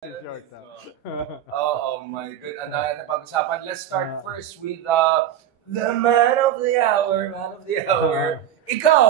It's your turn. Oh my good. Ang dami na pag-usapan. Let's start first with the man of the hour. Ikaw,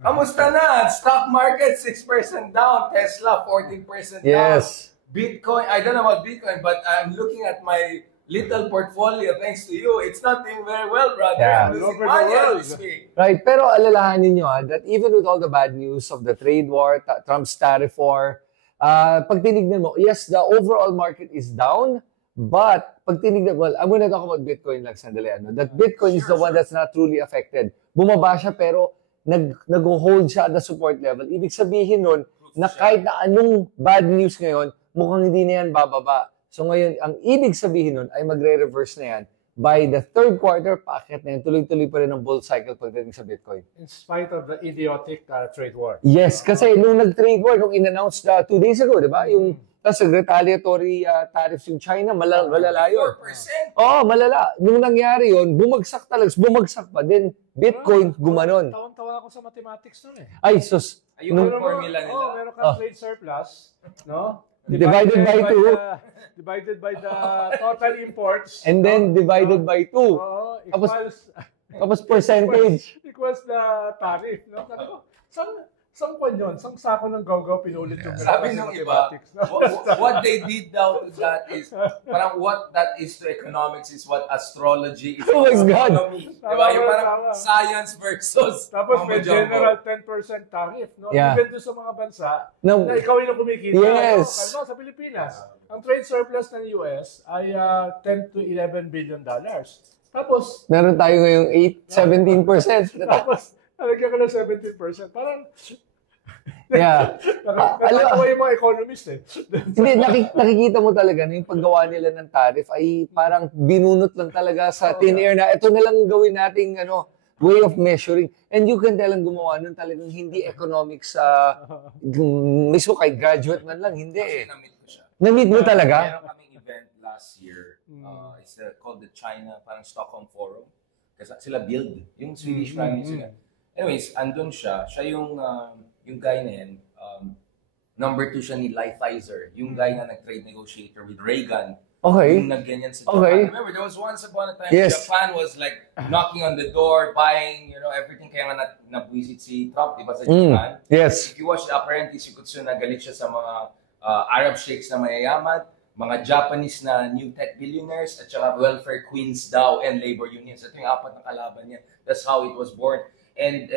kamusta na? Stock market 6% down. Tesla 14% down. Yes. Bitcoin, I don't know about Bitcoin, but I'm looking at my little portfolio thanks to you. It's not doing very well, brother. Yeah. I'm losing money this week. Right, pero alalahanin nyo that even with all the bad news of the trade war, Trump's tariff war, pag tinignan mo, yes, the overall market is down, but pag tinignan mo, I'm gonna talk about Bitcoin lang sandali. That Bitcoin is the one that's not truly affected. Bumaba siya pero nag-hold siya at the support level. Ibig sabihin nun na kahit na anong bad news ngayon, mukhang hindi na yan bababa. So ngayon, ang ibig sabihin nun ay magre-reverse na yan. By the third quarter, packet na yan, tuloy-tuloy pa rin ang bull cycle pagdating sa Bitcoin. In spite of the idiotic trade war. Yes, kasi nung nag-trade war, nung in-announced 2 days ago, di ba? Yung retaliatory tariffs yung China, malala yun. 4%? Oo, malala. Nung nangyari yun, bumagsak talaga. Bumagsak pa din. Bitcoin, gumanon. Tawan-tawa ako sa mathematics nun eh. Ay, sus. Ayun yung formula nila. Meron kang trade surplus, no? Divided by 2. Divided by the total imports. And then divided by 2. Tapos percentage. Equals the tariff. No? Sabi ko, saan kwan yun? Saan sako ng gaw-gaw pinulit yung Sabi nung iba, what they did daw to that is, parang what that is to economics is what astrology is to Oh my God. economy. Diba? Yung parang science versus tapos may mumbo-jumbo. general 10% tariff. No? Yeah. Even doon sa mga bansa No. na ikaw yung kumikita. Yes. No? Sa Pilipinas, ang trade surplus ng US ay $10 to $11 billion. Tapos, Meron tayo ngayong 17%. tapos, nalagyan ka ng 17%. Parang, Yeah. nakatawa yung mga economist eh. Hindi, nakikita mo talaga na yung paggawa nila ng tariff ay parang binunot lang talaga sa thin air na ito na lang gawin nating way of measuring. And you can tell ang gumawa nun talagang hindi economics mismo kay graduate man lang, hindi eh. Na-meet ko siya. Na-meet mo talaga? Meron kaming event last year. It's called the China, parang Stockholm Forum. Kasi sila build. Yung Swedish Prime Minister. Anyways, andun siya. Siya yung guy na yan. Number 2 siya ni Lighthizer. Yung guy na nag-trade negotiator with Reagan. Okay. Yung nagganyan sa Japan. Okay. Remember, there was once upon a time, Yes. Japan was like knocking on the door, buying, everything. Kaya nga nabwisit si Trump, di ba, sa Japan? Yes. If you watch The Apprentice, you could soon nagalit siya sa mga Arab sheikhs na mayayaman, mga Japanese na new tech billionaires, at saka welfare queens daw and labor unions. Ito yung apat na kalaban niya. That's how it was born. And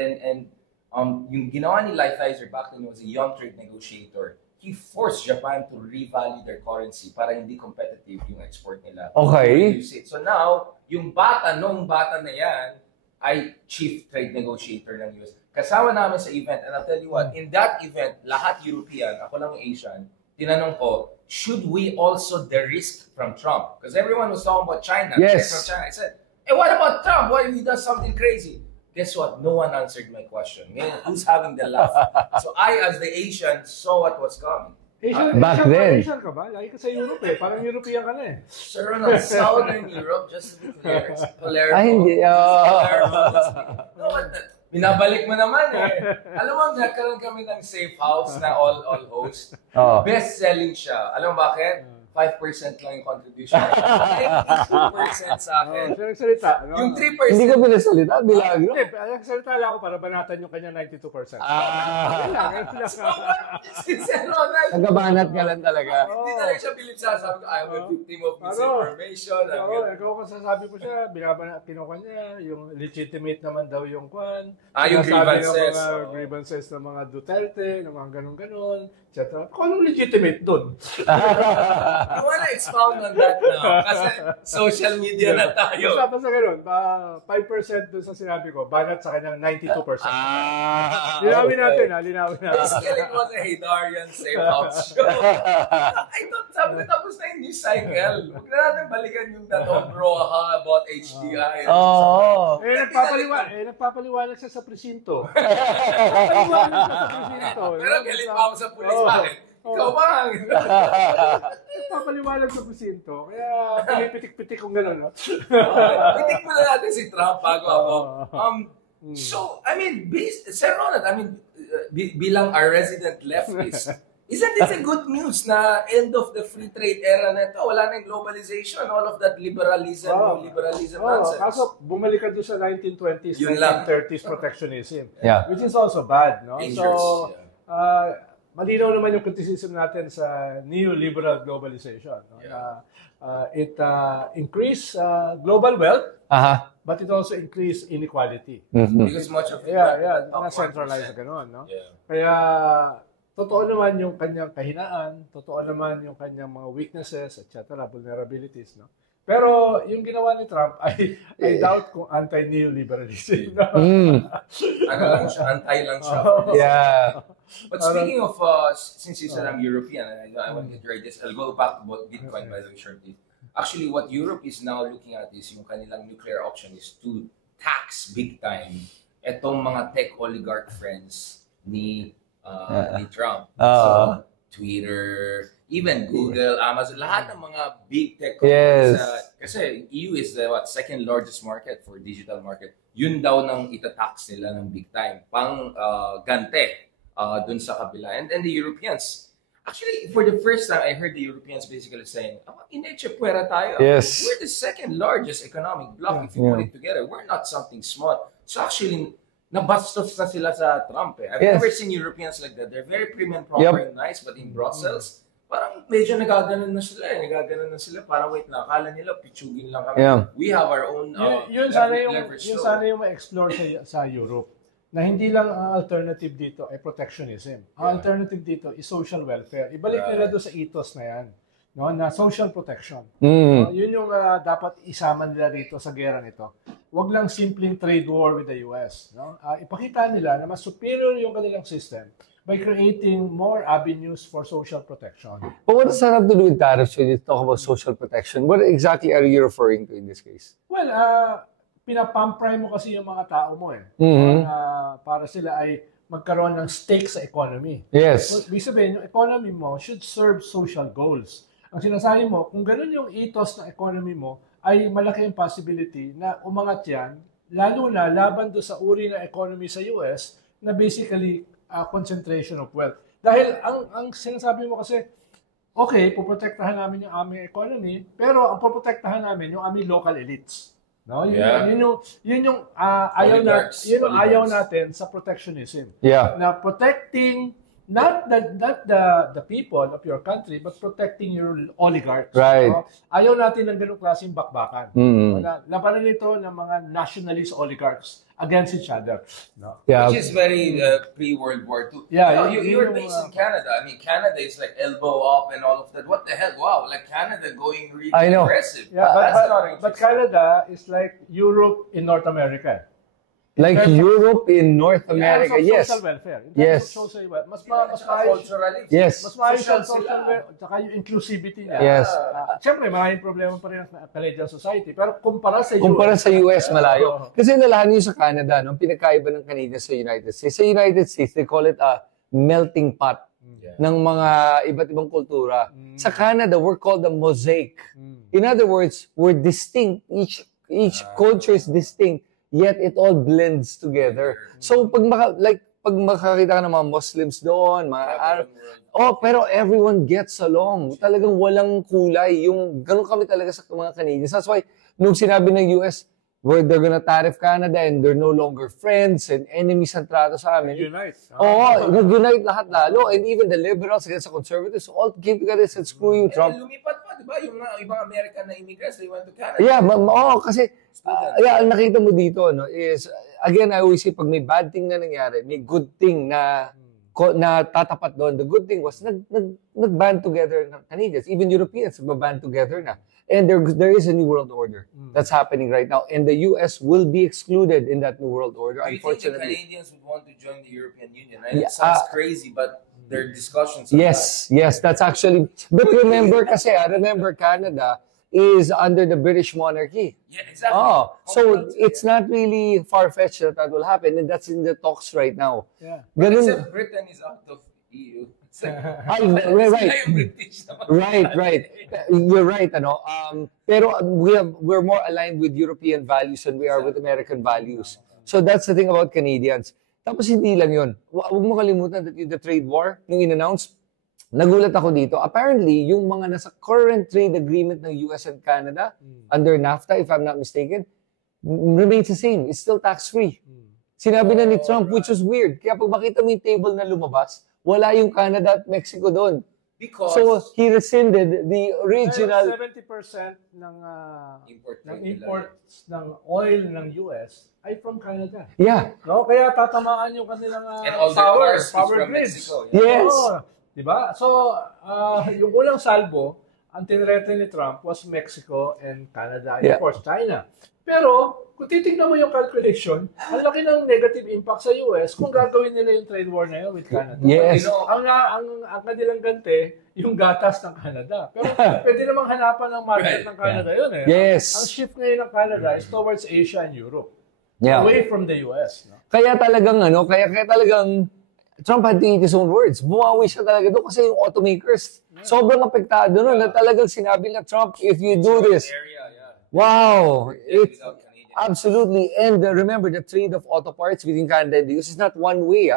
yung ginawa ni Lighthizer back then was a young trade negotiator. He forced Japan to revalue their currency para hindi competitive yung export nila. Okay. So now, noong bata na yan, ay chief trade negotiator ng US. Kasama namin sa event, and I'll tell you what, in that event, lahat European, ako lang Asian, tinanong ko, should we also de-risk from Trump? Because everyone was talking about China. Yes. From China. I said, hey, what about Trump? What if he does something crazy? Guess what? No one answered my question. Who's having the laugh? So I, as the Asian, saw what was coming. Back then. Asian ka ba? Lagi ka sa Europe eh. Parang European ka na eh. Sir, no, Southern Europe, just to be clear, it's Palermo. Ay, hindi. Palermo. No, binabalik mo naman eh. Alam mo, nagkaroon kami ng safe house na all host. Oh. Best-selling siya. Alam mo bakit? 5% lang yung contribution. 92% sa akin. Siya nagsalita. No? Yung 3%. Hindi ka pinasalita, bilagro. Hindi, nagsalita lang ako para banatan yung kanya 92%. Yun lang. Si Sir Ronald. Nagabanat ka lang talaga. Hindi talaga siya bilib sa sabi ko, I am a victim of misinformation. Oo, ikaw kung sasabi ko siya, kinuha niya, yung legitimate naman daw yung kwan. Yung grievances. Yung mga grievances ng mga Duterte, ng mga ganun-ganun, etc. Kung anong legitimate dun? I wanna expound on that now. Kasi social media na tayo. Basta ganun, 5% dun sa sinabi ko, banat sa kanyang 92%. Linawin natin, linawin natin. Basically, it was a Haydarian safe house show. I thought, sabi ko, tapos na yung news cycle. Huwag na natin balikan yung Daton Broha about HDI. Oo. Nagpapaliwanag siya sa presinto. Nagpapaliwanag siya sa presinto. Pero galit pa ako sa pulis. Bakit? Ikaw ba? Nagpapaliwanag sa presinto. Kaya pinipitik-pitik kong gano'n. Pitik mo na natin si Trump bago ako. So, I mean, Sir Ronald, bilang our resident leftist, Isn't this a good news na end of the free trade era na ito? Wala na yung globalization, all of that liberalism, liberalism nonsense. Kaso bumalik ka doon sa 1920s, Yun lang. 1930s protectionism, Yeah. which is also bad, no? Dangerous, So, yeah. malinaw naman yung criticism natin sa neoliberal globalization. No? Yeah. It increased global wealth, Aha. but it also increased inequality. Because much of it Na-centralize gano'n, no? Yeah. Kaya, totoo naman yung kanyang kahinaan, totoo naman yung kanyang mga weaknesses, etc., vulnerabilities, no? Pero yung ginawa ni Trump, I doubt kung anti-neoliberalism. No? Ano lang siya, anti lang siya. Yeah. But speaking of, since you said I'm European, and I want to try this, I'll go back to Bitcoin by the way shortly. Actually, what Europe is now looking at is yung kanilang nuclear option is to tax big time etong mga tech oligarch friends ni Trump. So, Twitter, even Google, Amazon, lahat ng mga big tech companies. Yes. Kasi EU is the second largest market for digital market. Yun daw nang itatax nila ng big time. Pang gante dun sa kabila. And the Europeans, actually, for the first time, I heard the Europeans basically saying, ineche puwera tayo. Yes. We're the second largest economic bloc if you put it together. We're not something small. So actually, nabastos na sila sa Trump. I've never seen Europeans like that. They're very prim and proper and nice, but in Brussels, parang medyo nagaganon na sila. Nagaganon na sila. Parang wait na, akala nila, pichugin lang kami. Yeah. We have our own yun sana leverage. yun sana yung ma-explore sa Europe. Na hindi lang ang alternative dito ay protectionism. Ang alternative dito is social welfare. Ibalik nila doon sa ethos na yan. No, na social protection. Yun yung dapat isama nila dito sa gera nito. Huwag lang simpleng trade war with the US. No? Ipakita nila na mas superior yung kanilang system by creating more avenues for social protection. But what does that have to do with tariffs when you talk about social protection? What exactly are you referring to in this case? Well, pinapamprime mo kasi yung mga tao mo eh. Para sila ay magkaroon ng stake sa economy. Yes. Ibig sabihin, yung economy mo should serve social goals. Ang sinasabi mo, kung ganun yung ethos ng economy mo, ay malaki yung possibility na umangat yan, lalo na laban do sa uri ng economy sa US na basically concentration of wealth. Dahil ang sinasabi mo kasi, okay, puprotektahan namin yung aming economy, pero ang puprotektahan namin yung aming local elites. No? Yun yung ayaw natin sa protectionism. Yeah. Na protecting not the people of your country, but protecting your oligarchs. Right. No? Ayaw natin ng ganung klaseng bakbakan. Labanan nito ng mga nationalist oligarchs against each other. No? Yeah. Which is very pre-World War II. Yeah, you're based in Canada. I mean, Canada is like elbow up and all of that. What the hell? Wow, like Canada going really I know. aggressive. Yeah, That's not but Canada is like Europe in North America. Like Europe in North America, yes. Social welfare. In terms Yes. of social welfare. Mas maayos. culturally. Yes. Mas maayos Social ang social sila. welfare at saka yung inclusivity niya. Yes. Siyempre, maraming problema pa rin ang Canadian society. Pero kumpara sa Kumpara sa US, Oo. malayo. Kasi nalahan nyo sa Canada, no? Pinakaiba ng Canadians sa United States. Sa United States, they call it a melting pot ng mga iba't ibang kultura. Sa Canada, we're called a mosaic. In other words, we're distinct. Each culture is distinct, yet it all blends together. So, pag makakita ka ng mga Muslims doon, mga Arab, pero everyone gets along. Talagang walang kulay. Yung ganun kami talaga sa mga Canadians. That's why, nung sinabi ng US, where they're gonna tariff Canada and they're no longer friends and enemies ang trato sa amin. Unite. Nag-unite lahat lalo. And even the liberals against the conservatives all came together and said, screw you, Trump. Lumipat pa, di ba? Yung mga ibang American na immigrants, they went to Canada. Yeah, kasi ang nakita mo dito is again I always say pag may bad thing na nangyari, may good thing na tatapat doon. The good thing was nag-band together ng Canadians, even Europeans nag-band together na. And there is a new world order that's happening right now, and the US will be excluded in that new world order. Do you think the Unfortunately, Canadians would want to join the European Union? It sounds crazy, but there are discussions. yes, that's actually. But remember, Canada is under the British monarchy. Yeah, exactly. So it's not really far-fetched that will happen, and that's in the talks right now. Yeah. Ganun, Except Britain is out of EU. It's like, right. sila yung British naman. Right. You're right, pero we're more aligned with European values than we are with American values. So that's the thing about Canadians. Tapos hindi lang yun. Huwag mo kalimutan that the trade war, nung in-announce, nagulat ako dito. Apparently, yung mga nasa current trade agreement ng US and Canada, under NAFTA, if I'm not mistaken, remains the same. It's still tax-free. Sinabi na ni Trump, which was weird. Kaya pag makita mo yung table na lumabas, wala yung Canada at Mexico doon. Because So, he rescinded the original... 70% ng imports ng oil ng US ay from Canada. Yeah. No, kaya tatamaan yung kanilang and all the cars is power from grids. Mexico. Yes. Oo, diba? So, yung unang salbo, ang tinrete ni Trump was Mexico and Canada and Yeah. of course China. Pero, kung titignan mo yung calculation, ang laki ng negative impact sa US kung gagawin nila yung trade war na yun with Canada. Yes. Ang kanilang ganti, yung gatas ng Canada. Pero pwede namang hanapan ng market ng Canada yun eh. Yes. Ang shift ngayon ng Canada is towards Asia and Europe. Yeah. Away from the US. No? Kaya talagang Trump had to eat his own words. Bumawi siya talaga doon kasi yung automakers, sobrang apektado nun na talagang sinabi na Trump, if you do this, wow, it's absolutely. And remember, the trade of auto parts between Canada and the US is not one way.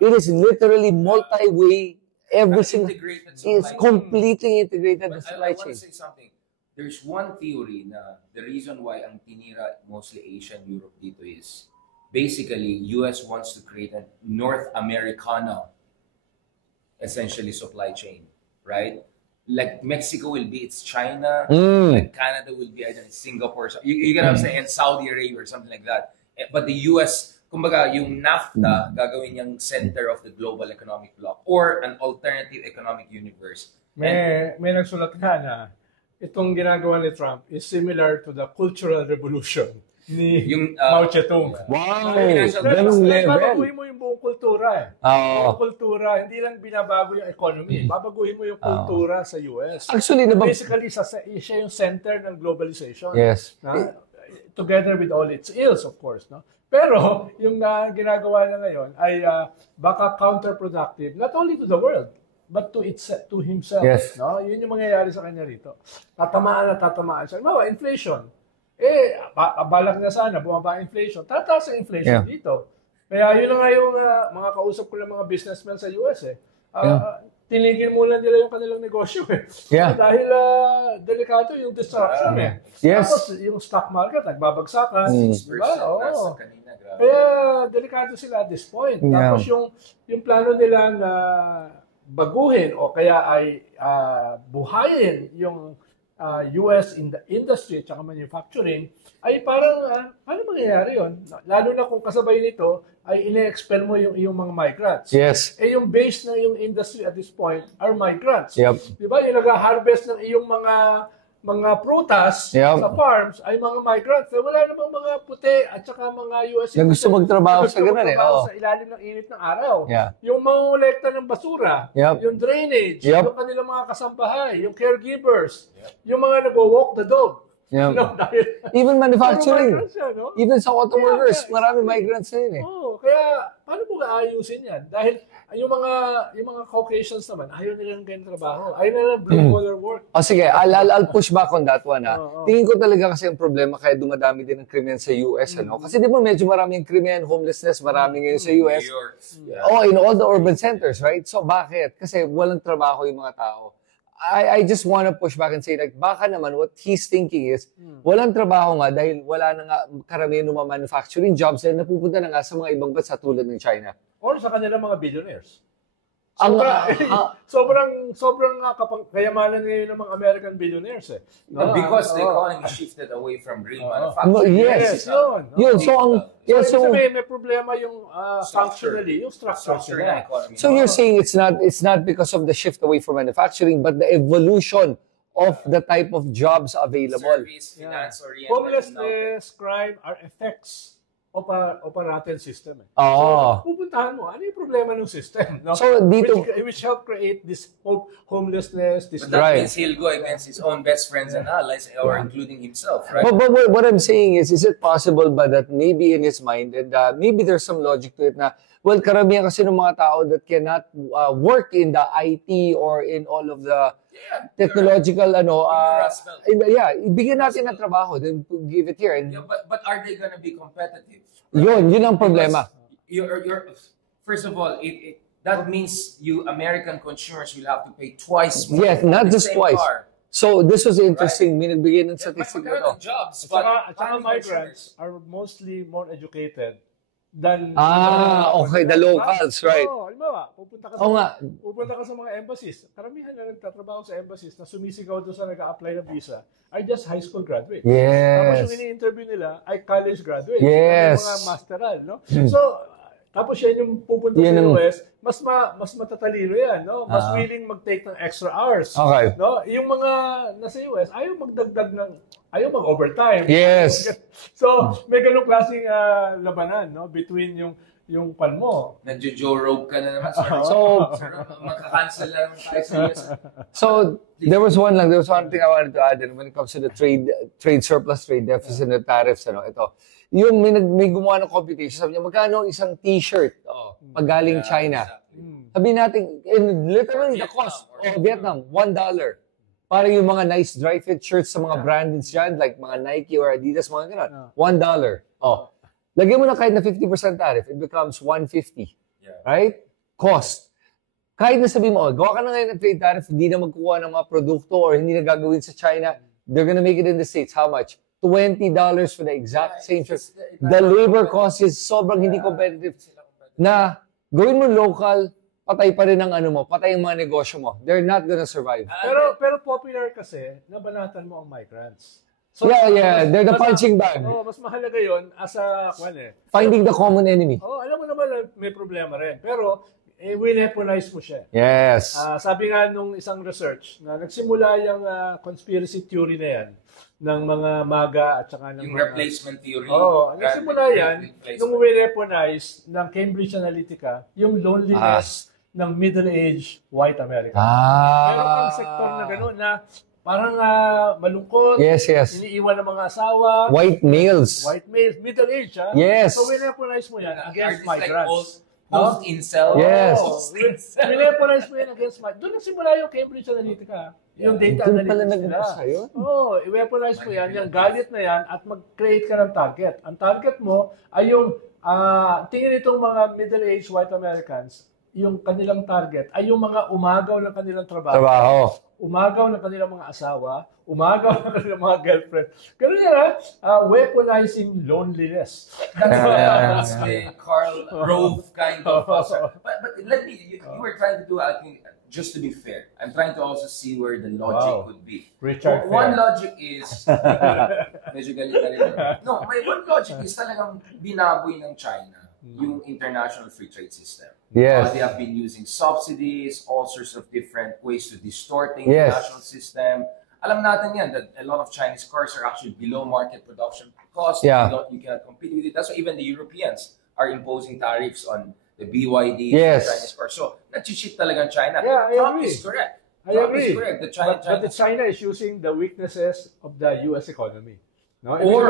It is literally multi-way. Every single, it's completely integrated in the supply I want chain. to say something. There's one theory na the reason why ang tinira mostly Asia and Europe dito is basically US wants to create a North Americana essentially supply chain, right? Like Mexico will be its China, like Canada will be either Singapore, so you get what I'm saying, and Saudi Arabia or something like that. But the US, kumbaga, yung NAFTA, gagawin yung center of the global economic bloc or an alternative economic universe. May nagsulat ka na itong ginagawa ni Trump is similar to the Cultural Revolution ni Yung, Mao Zedong. Wow, Financial ganung level. Babaguhin mo yung buong kultura eh. Oo. Yung kultura, hindi lang binabago yung economy. Babaguhin mo yung kultura sa US. Actually, Basically, siya yung center ng globalization. Yes. Na, together with all its ills, of course. No? Pero, yung ginagawa na ngayon ay baka counterproductive, not only to the world, but to himself. Yes. No? Yun yung mangyayari sa kanya rito. Tatamaan siya. Mawa, inflation. Balak na sana, bumaba inflation. Tataas ang inflation dito. Kaya yun na nga yung mga kausap ko ng mga businessmen sa US eh. Tinigil muna nila yung kanilang negosyo eh. Yeah. Dahil delikado yung disruption eh. Yes. Tapos yung stock market, nagbabagsakan. Diba? Oo. Kanina, grabe. Kaya delikado sila at this point. Yeah. Tapos yung plano nila na baguhin o kaya ay buhayin yung US in the industry at manufacturing, ay parang, paano mangyayari yun? Lalo na kung kasabay nito, ay ine-expel mo yung iyong mga migrants. Yes. Yung base ng iyong industry at this point are migrants. Yep. Di ba? Yung nag-harvest ng iyong mga prutas sa farms ay mga migrants. Wala namang mga puti at saka mga US Na gusto magtrabaho sa ganun eh. sa ilalim ng init ng araw. Yeah. Yung mga kolekta ng basura, yung drainage, yung kanilang mga kasambahay, yung caregivers, yung mga nag-walk the dog. Yeah. No, dahil, Even manufacturing. siya, no? Even sa auto workers, Yeah. marami migrants na yun eh. Kaya paano mo gaayusin yan? Dahil yung mga Caucasians naman, ayaw nilang ganyan trabaho. Ayaw nilang blue-collar work. O sige, I'll push back on that one. Tingin ko talaga kasi ang problema kaya dumadami din ang krimen sa US. Ano? Kasi di ba medyo maraming krimen, homelessness, marami ngayon sa US. New York. In all the urban centers, right? So bakit? Kasi walang trabaho yung mga tao. I just want to push back and say like baka naman what he's thinking is walang trabaho nga dahil wala na nga karamihan ng mga manufacturing jobs na napupunta na nga sa mga ibang bansa tulad ng China. Or sa kanilang mga billionaires. Ang- Sobrang kayamanan ngayon ng mga American billionaires eh. No? Because the economy shifted away from real manufacturing. Yes. Yun. So may problema yung functionally, yung structure Structure nila. ng economy. So you're saying it's not because of the shift away from manufacturing, but the evolution of the type of jobs available. Service, finance-oriented. Homelessness, crime are effects of a rotten system. Eh. Oo. So, pupuntahan mo, ano yung problema ng system? No? So, dito- Which help create this homelessness, this... But that Right. means he'll go against his own best friends and allies, or including himself, right? But what I'm saying is it possible ba that maybe in his mind, and maybe there's some logic to it na, well, karamihan kasi ng mga tao that cannot work in the IT or in all of the technological, ibigyan natin ng trabaho, then give it here. And Yeah, but are they gonna be competitive? yun ang problema. You're first of all, that means you American consumers will have to pay twice more Yes, for not the just same twice. car. So this was interesting. May nagbigay ng statistic na Magkakaroon to. ng jobs, At saka paano migrants are mostly more educated than Okay, the locals, right? Oo, halimbawa, pupunta Oo nga. sa mga embassies. Karamihan na nagtatrabaho sa embassies na sumisigaw doon sa nag-a-apply ng visa are just high school graduates. Tapos yung Yes. ini-interview nila ay college graduates. Yes. Mga masteral, no? So, tapos yan yung pupunta Yan sa ang- US, mas matatalino yan, no? Mas willing mag-take ng extra hours. Okay. No? Yung mga nasa US, ayaw mag-overtime. Yes. So, may ganung klaseng labanan, no? Between yung pan mo. Nagjo-Joe Rogue ka na naman, sir. So, Makakancel na naman tayo sa US. So there was one thing I wanted to add, and when it comes to the trade surplus, trade deficit, and tariffs, ito. Yung may gumawa ng computation, sabi niya, magkano isang t-shirt pag galing China? Exactly. Sabi natin, literally the cost of Vietnam, $1. Para yung mga nice dry fit shirts sa mga branded dyan, like mga Nike or Adidas, mga gano'n, $1. Lagyan mo na kahit na 50% tariff, it becomes $150. Yeah. Right? Cost. Kahit na sabi mo, gawa ka na ngayon ng trade tariff, hindi na magkukuha ng mga produkto or hindi na gagawin sa China, they're gonna make it in the States. How much? $20 for the exact same shirt. The labor cost is sobrang hindi competitive. Na gawin mo local, patay pa rin ang patay ang mga negosyo mo. They're not gonna survive. Pero popular kasi, nabanatan mo ang migrants. They're the punching bag. Mas mahalaga yon as a, Finding the common enemy. alam mo naman na may problema rin. Pero, weaponize mo siya. Yes. Sabi nga nung isang research, na nagsimula yung conspiracy theory na yan, ng mga MAGA at saka ng Yung mga... replacement theory. Nagsimula yan nung weaponize ng Cambridge Analytica yung loneliness ng middle-aged white Americans. Meron kang sektor na gano'n na parang malungkot, Yes. iniiwan ng mga asawa, White males. middle-aged, ha? Yes. So, weaponize mo yan against migrants. Post-incel. Yes. Weaponize mo yan against migrants. Doon nagsimula yung Cambridge Analytica. Yung data Doon pala analytics nila. nag-umpisa yun? I-weaponize mo yan, yung galit na yan, at mag-create ka ng target. Ang target mo ay yung, tingin itong mga middle-aged white Americans, yung kanilang target ay yung mga umagaw ng kanilang trabaho. Umagaw ng kanilang mga asawa, umagaw ng kanilang mga girlfriend. Ganun yan, weaponizing loneliness. That's a Karl Rove kind of answer. But let me, you were trying to do, I think, just to be fair, I'm trying to also see where the logic could be. Richard One Fair. logic is, medyo galit na rin. No, my one logic is talagang binaboy ng China yung international free trade system. Yes. They have been using subsidies, all sorts of different ways to distort the Yes. international system. Alam natin yan that a lot of Chinese cars are actually below market production cost. Yeah. You cannot compete with it. That's why even the Europeans are imposing tariffs on the BYD Yes. Chinese cars. So, nag-cheat talaga ang China. Yeah, I Trump agree. is correct. I Trump agree. is correct. The China, But China is using the weaknesses of the US economy. No? Or-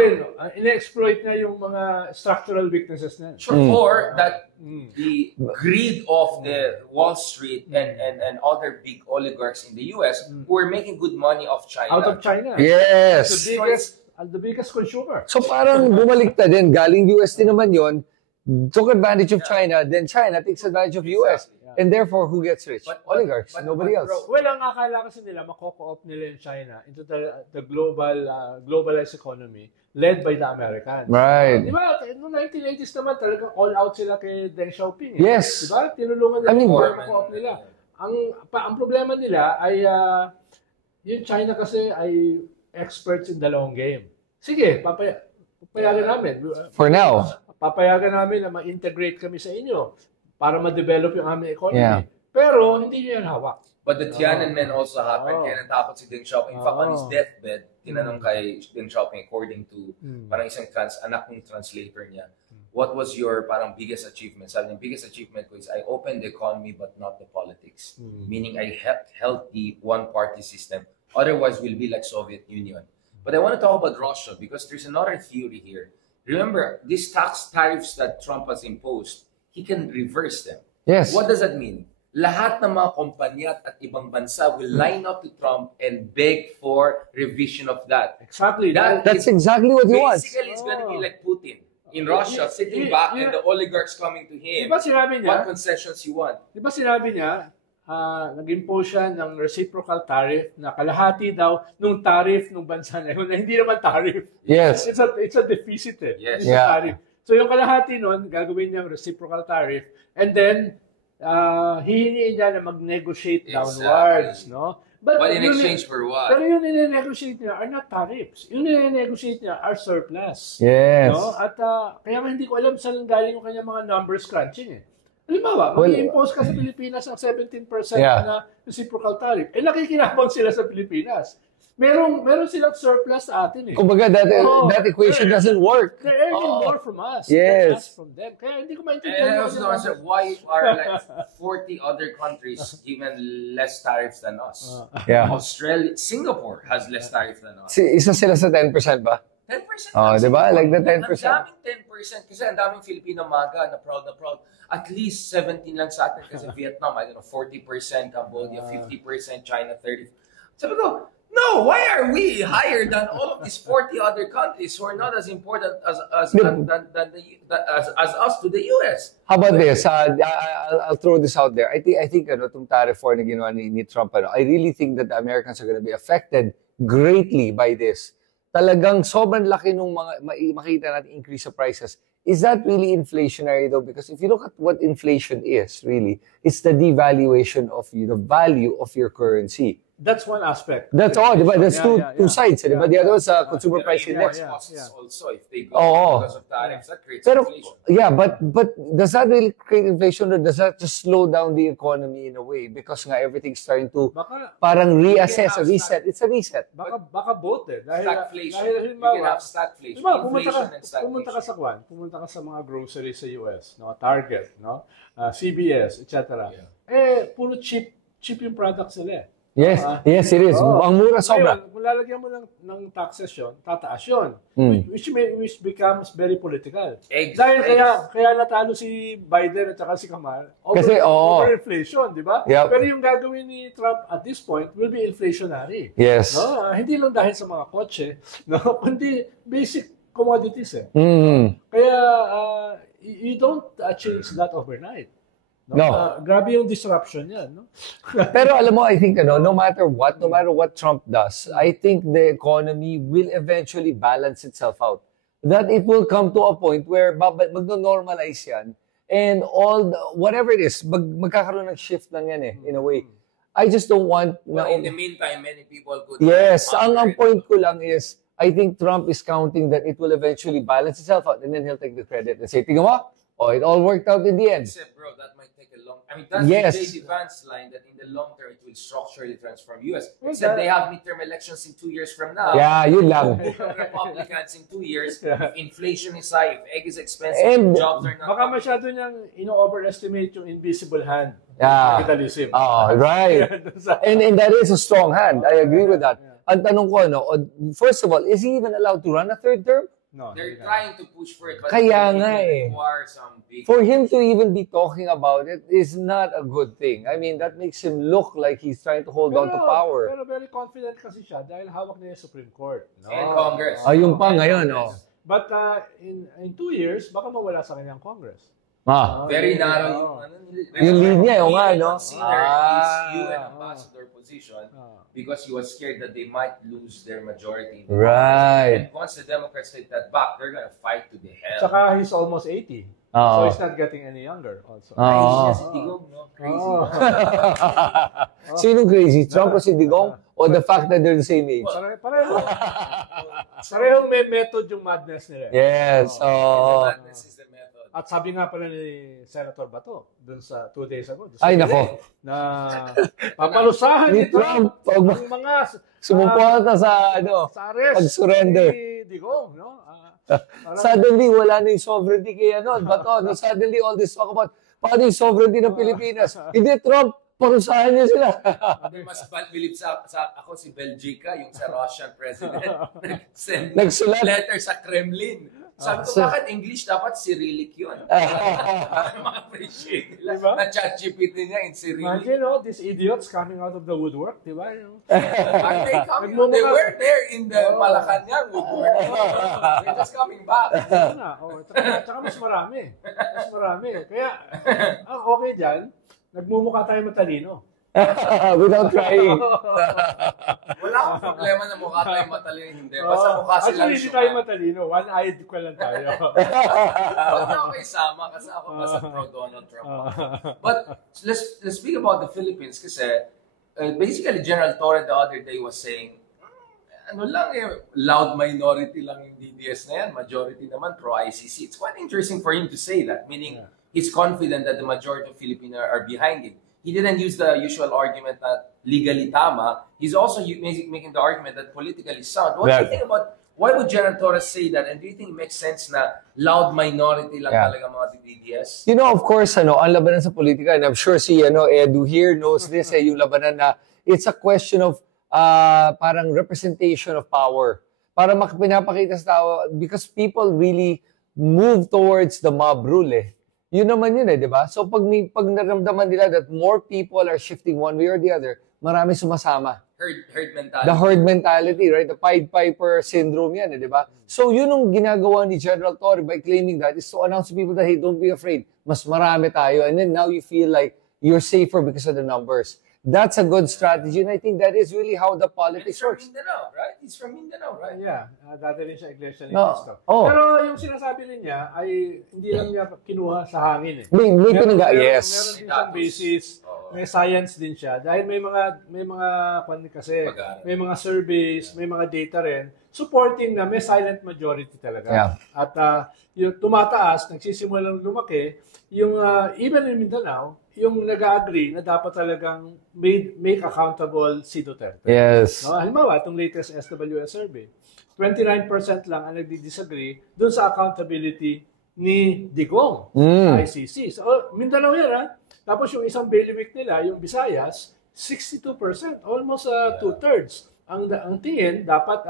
in-exploit niya yung mga structural weaknesses na. Sure, or that the greed of the Wall Street and other big oligarchs in the US who are making good money off China. Out of China. Yes. The biggest consumer. So parang bumaliktad din. Galing US din naman yon, took advantage of China, then China takes advantage of US. And therefore, who gets rich? Oligarchs, nobody else. Well, ang akala kasi nila, mako-co-op nila yung China into the globalized economy led by the Americans. Right. Di ba? Noong 1980s naman, talagang all out sila kay Deng Xiaoping. Yes. Di ba? Tinulungan nila I mean, yung co-op nila. Ang problema nila ay yung China kasi ay experts in the long game. Sige, papayagan namin. For now. Papayagan namin na ma-integrate kami sa inyo para ma-develop yung aming economy. Yeah. Pero hindi nyo yan hawak. But the Tiananmen also happened. Kaya natakot si Deng Xiaoping. In fact, on his deathbed, tinanong kay Deng Xiaoping, according to parang isang anak ng translator niya, what was your parang biggest achievement? Sabi niya, biggest achievement ko is I opened the economy but not the politics. Meaning I held the one-party system. Otherwise, we'll be like Soviet Union. But I want to talk about Russia because there's another theory here. Remember, these tax tariffs that Trump has imposed, he can reverse them. Yes. What does that mean? Lahat ng mga kumpanya at ibang bansa will line up to Trump and beg for revision of that. Exactly. That That's exactly what he wants. Basically, it's going to be like Putin. in Russia, sitting back, and the oligarchs coming to Di him. ba sinabi niya, What concessions you want? Di ba sinabi niya, nag-impose siya ng reciprocal tariff na kalahati daw nung tariff nung bansa na yun, na hindi naman tariff. Yes. It's a deficit eh. Yes. It's a tariff. So yung kalahati nun, gagawin niyang reciprocal tariff, and then, hihingiin niya na mag-negotiate downwards, no? But in exchange for what? Pero yung nire-negotiate niya are not tariffs. Yung nire-negotiate niya are surplus. Yes. No? At kaya nga hindi ko alam saan galing yung kanyang mga numbers crunching eh. Halimbawa, Well, mag-impose ka sa Pilipinas ng 17% Yeah. na reciprocal tariff. Eh nakikinabang sila sa Pilipinas. Meron silang surplus sa atin eh. Kumbaga, that equation doesn't work. They're earning more from us Yes. than us from them. Kaya hindi ko And maintindihan. I also don't understand why are like 40 other countries given less tariffs than us. Yeah. Australia, Singapore has less tariffs than us. Isa sila sa 10% ba? 10%. Oh, di ba? Like the 10%. Ang daming 10%. Kasi ang daming Filipino maga na proud na proud. At least 17 lang sa atin kasi Vietnam, I don't know, 40%, Cambodia, 50%, China, 30%. Sabi ko, no, why are we higher than all of these 40 other countries who are not as important as us to the US? How about this? I'll throw this out there. I think itong tariff war na ginawa ni Trump, I really think that the Americans are going to be affected greatly by this. Talagang sobrang laki nung mga makita natin increase sa prices. Is that really inflationary though? Because if you look at what inflation is, really, it's the devaluation of the value of your currency. That's one aspect. That's all, diba? That's two sides, diba? The other one's consumer Pero price index. costs also, if they go Oo. because of tariffs, that creates Pero, inflation. yeah, but does that really create inflation or does that just slow down the economy in a way? Because nga everything's starting to Baka parang reassess, have reset. It's a reset. baka both eh. Stagflation. Dahil You can have stagflation. pumunta Inflation and ka stagflation. pumunta ka sa mga groceries sa US, no? Target, no? CVS, etc. Yeah. Eh, puro cheap yung products nila eh. Yes, yes, it is. Oo. Ang mura sobra. Ngayon, kung lalagyan mo ng taxes yun, tataas yun. Mm. Which becomes very political. Eggs. Dahil kaya natalo si Biden at saka si Kamala Kasi, oo. over inflation, di ba? Yep. Pero yung gagawin ni Trump at this point will be inflationary. Yes. No? Hindi lang dahil sa mga kotse, no? Kundi basic commodities eh. Mm. Kaya you don't change that overnight. No. Grabe yung disruption yan. No? Pero alam mo, I think no matter what Trump does, I think the economy will eventually balance itself out. That it will come to a point where magno-normalize yan and whatever it is, magkakaroon ng shift lang yan eh, in a way. I just don't want Well, in the meantime, many people could... Yes, ang point ko lang is, I think Trump is counting that it will eventually balance itself out and then he'll take the credit and say, tingnan mo, it all worked out in the end. Except, bro, that might take a long... I mean, that's Yes. the J.D. Vance line that in the long term, it will structurally transform U.S. Except they have midterm elections in 2 years from now. Yeah, yun lang. Republicans in 2 years, if inflation is high, if egg is expensive, And- jobs are not... Baka masyado niyang ino-overestimate yung invisible hand of Yeah. capitalism. Oh, right. And that is a strong hand. I agree with that. Ang tanong ko, first of all, is he even allowed to run a third term? No, They're hindi na. trying to push for it, but Kaya it nga will eh. require some big... For him to even be talking about it is not a good thing. I mean, that makes him look like he's trying to hold on to power. Pero very confident kasi siya dahil hawak niya yung Supreme Court. No? And Congress. Ayun pa ngayon, But in 2 years, baka mawala sa kanyang Congress. Very Okay. narrow. Yung lead niya, oo nga, no? Consider his UN ambassador position Ah. because he was scared that they might lose their majority. in the Right. Congress. And once the Democrats take that back, they're gonna fight to the hell. Tsaka he's almost 80. So Oo. he's not getting any younger also. Oo. Ay, siya si Digong, no? Crazy. Oh. Sinong crazy? Trump o si Digong? O the fact that they're the same age? Parehong may method yung madness nila. Yes. Oh. Madness is the method. At sabi nga pala ni Senator Bato dun sa 2 days ago. Ay, nako. Na papalusahan Ni ni Trump Trump, ang mga sumuporta sa sa arrest pag-surrender. ni Digong, no? Suddenly, wala na yung sovereignty kay Bato. No? Suddenly, all this talk about paano yung sovereignty ng Pilipinas. Hindi, Trump, parusahan niyo sila. Mas believe sa ako si Belgica, yung sa Russian president. Nag-send Nagsulat. letter sa Kremlin. Sabi ko, bakit English dapat Cyrillic yun? Ma-appreciate nila. Diba? Na ChatGPT niya in Cyrillic. Imagine, these idiots coming out of the woodwork, di ba? Are they coming? They were there in the Malacanang woodwork. They're just coming back. Tsaka mas marami. Mas marami. Kaya, ang okay dyan, nagmumukha tayo matalino. Without trying. Wala akong problema na mukha tayo matalino. Hindi. Basta mukha silang actually, hindi tayo matalino. One-eyed ko lang tayo. Huwag na ako isama kasi ako mas pro Donald Trump. But let's speak about the Philippines kasi basically General Torre the other day was saying ano lang loud minority lang yung DDS na yan. Majority naman pro-ICC. It's quite interesting for him to say that. Meaning, he's confident that the majority of Filipinos are behind him. He didn't use the usual argument that legally tama. He's also making the argument that politically sound. What do you think about, why would General Torres say that? And do you think it makes sense na loud minority lang talaga mga DDS? You know, of course, ang labanan sa politika, and I'm sure si Edu here knows this, yung labanan na it's a question of parang representation of power. Para pinapakita sa tao, because people really move towards the mob rule Yun naman yun di ba? So pag naramdaman nila that more people are shifting one way or the other, marami sumasama. Herd mentality. The herd mentality, right? The Pied Piper syndrome yan, di ba? So yun ang ginagawa ni General Torre by claiming that is to announce to people that, hey, don't be afraid. Mas marami tayo. And then now you feel like you're safer because of the numbers. That's a good strategy, and I think that is really how the politics works. Mindanao, right? He's from Mindanao, right? Yeah, dati rin siya Iglesia ni No. Cristo. Oh. Pero yung sinasabi rin niya ay hindi lang niya kinuha sa hangin May yes. Meron din siyang basis, may science din siya. Dahil may mga kasi, may mga surveys, may mga data rin, supporting na may silent majority talaga. Yeah. At yung tumataas, nagsisimulang lumaki, yung even in Mindanao, yung nag-agree na dapat talagang make accountable si Duterte. Yes. No? Halimbawa, itong latest SWS survey, 29% lang ang nagdi-disagree dun sa accountability ni Digong sa ICC. So, Mindanao yan Tapos yung isang bailiwick nila, yung Visayas, 62%, almost 2/3. Ang tingin dapat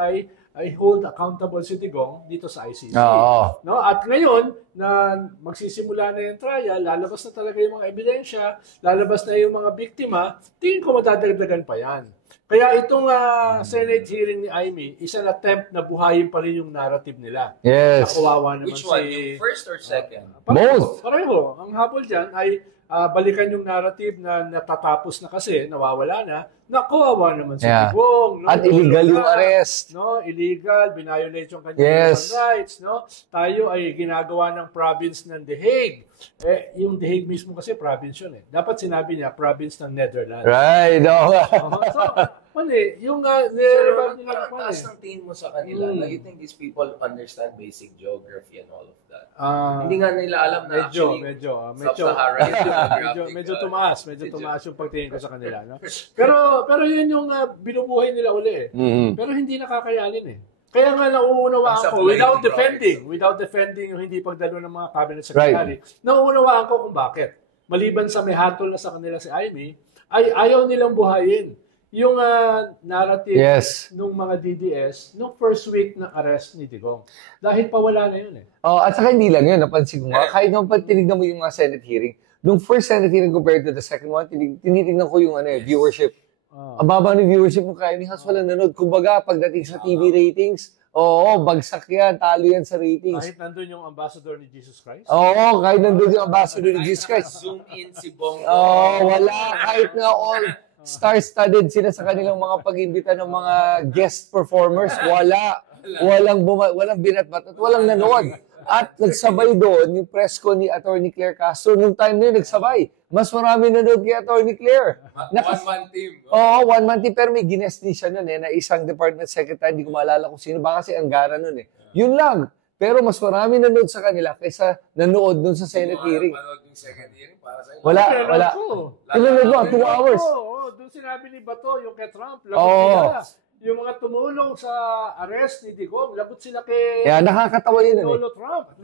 ay hold accountable si Digong dito sa ICC. No? At ngayon, na magsisimula na yung trial, lalabas na talaga yung mga ebidensya, lalabas na yung mga biktima, tingin ko madadagdagan pa yan. Kaya itong Senate hearing ni Amy, isang attempt na buhayin pa rin yung narrative nila. Yes. Kawawa naman Which one? Yung first or second? Both. Pareho. Ang habol dyan ay balikan yung narrative na natatapos na kasi, nawawala na kawawa naman si Digong. No? At illegal yung arrest. No? Illegal, binayolate yung kanyang human rights. No? Tayo ay ginagawa ng province ng The Hague. Yung The Hague mismo kasi province yun Dapat sinabi niya, province ng Netherlands. Right. So, yung taas ng tingin mo sa kanila, you think these people understand basic geography and all of that? Hindi nga nila alam na medyo tumaas yung pagtingin ko sa kanila. No? Pero yun yung binubuhay nila uli Pero hindi nakakayanin Kaya nga nauunawaan ko, without defending yung hindi pagdalo ng mga cabinet secretary, nauunawaan ko kung bakit. Maliban sa may hatol na sa kanila si Amy, ay ayaw nilang buhayin yung narrative ng mga DDS nung first week ng arrest ni Digong. Dahil pawala na yun at saka hindi lang yun, napansin ko nga, kahit naman pag tinignan mo yung mga Senate hearing, nung first Senate hearing compared to the second one, tinitignan ko yung viewership. Ang baba ng viewership mo kaya ni Hans walang nanood. Kumbaga, pagdating sa TV ratings, bagsak yan, talo yan sa ratings. Kahit nandun yung ambassador ni Jesus Christ? Kahit nandun yung ambassador ni Jesus Christ. Zoom in si Bongo. Wala. Kahit na all star-studded sila sa kanilang mga pag-imbita ng mga guest performers, walang binatbat at walang nanood. At nagsabay doon yung press ko ni Attorney Claire Castro. Nung time na yun, nagsabay. Mas marami nanood kay Attorney Claire. One-man team. One-man team. Pero may ginest din siya nun na isang department secretary. Hindi ko maalala kung sino. Baka si Angara nun Yun lang. Pero mas marami nanood sa kanila kaysa nanood dun sa Senate hearing. Manood yung second hearing para sa Wala. Tinanood mo, 2 hours. Doon sinabi ni Bato, yung kay Trump, lagot sila. Yung mga tumulong sa arrest ni Digong, lagot sila kay nakakatawa yun Trump.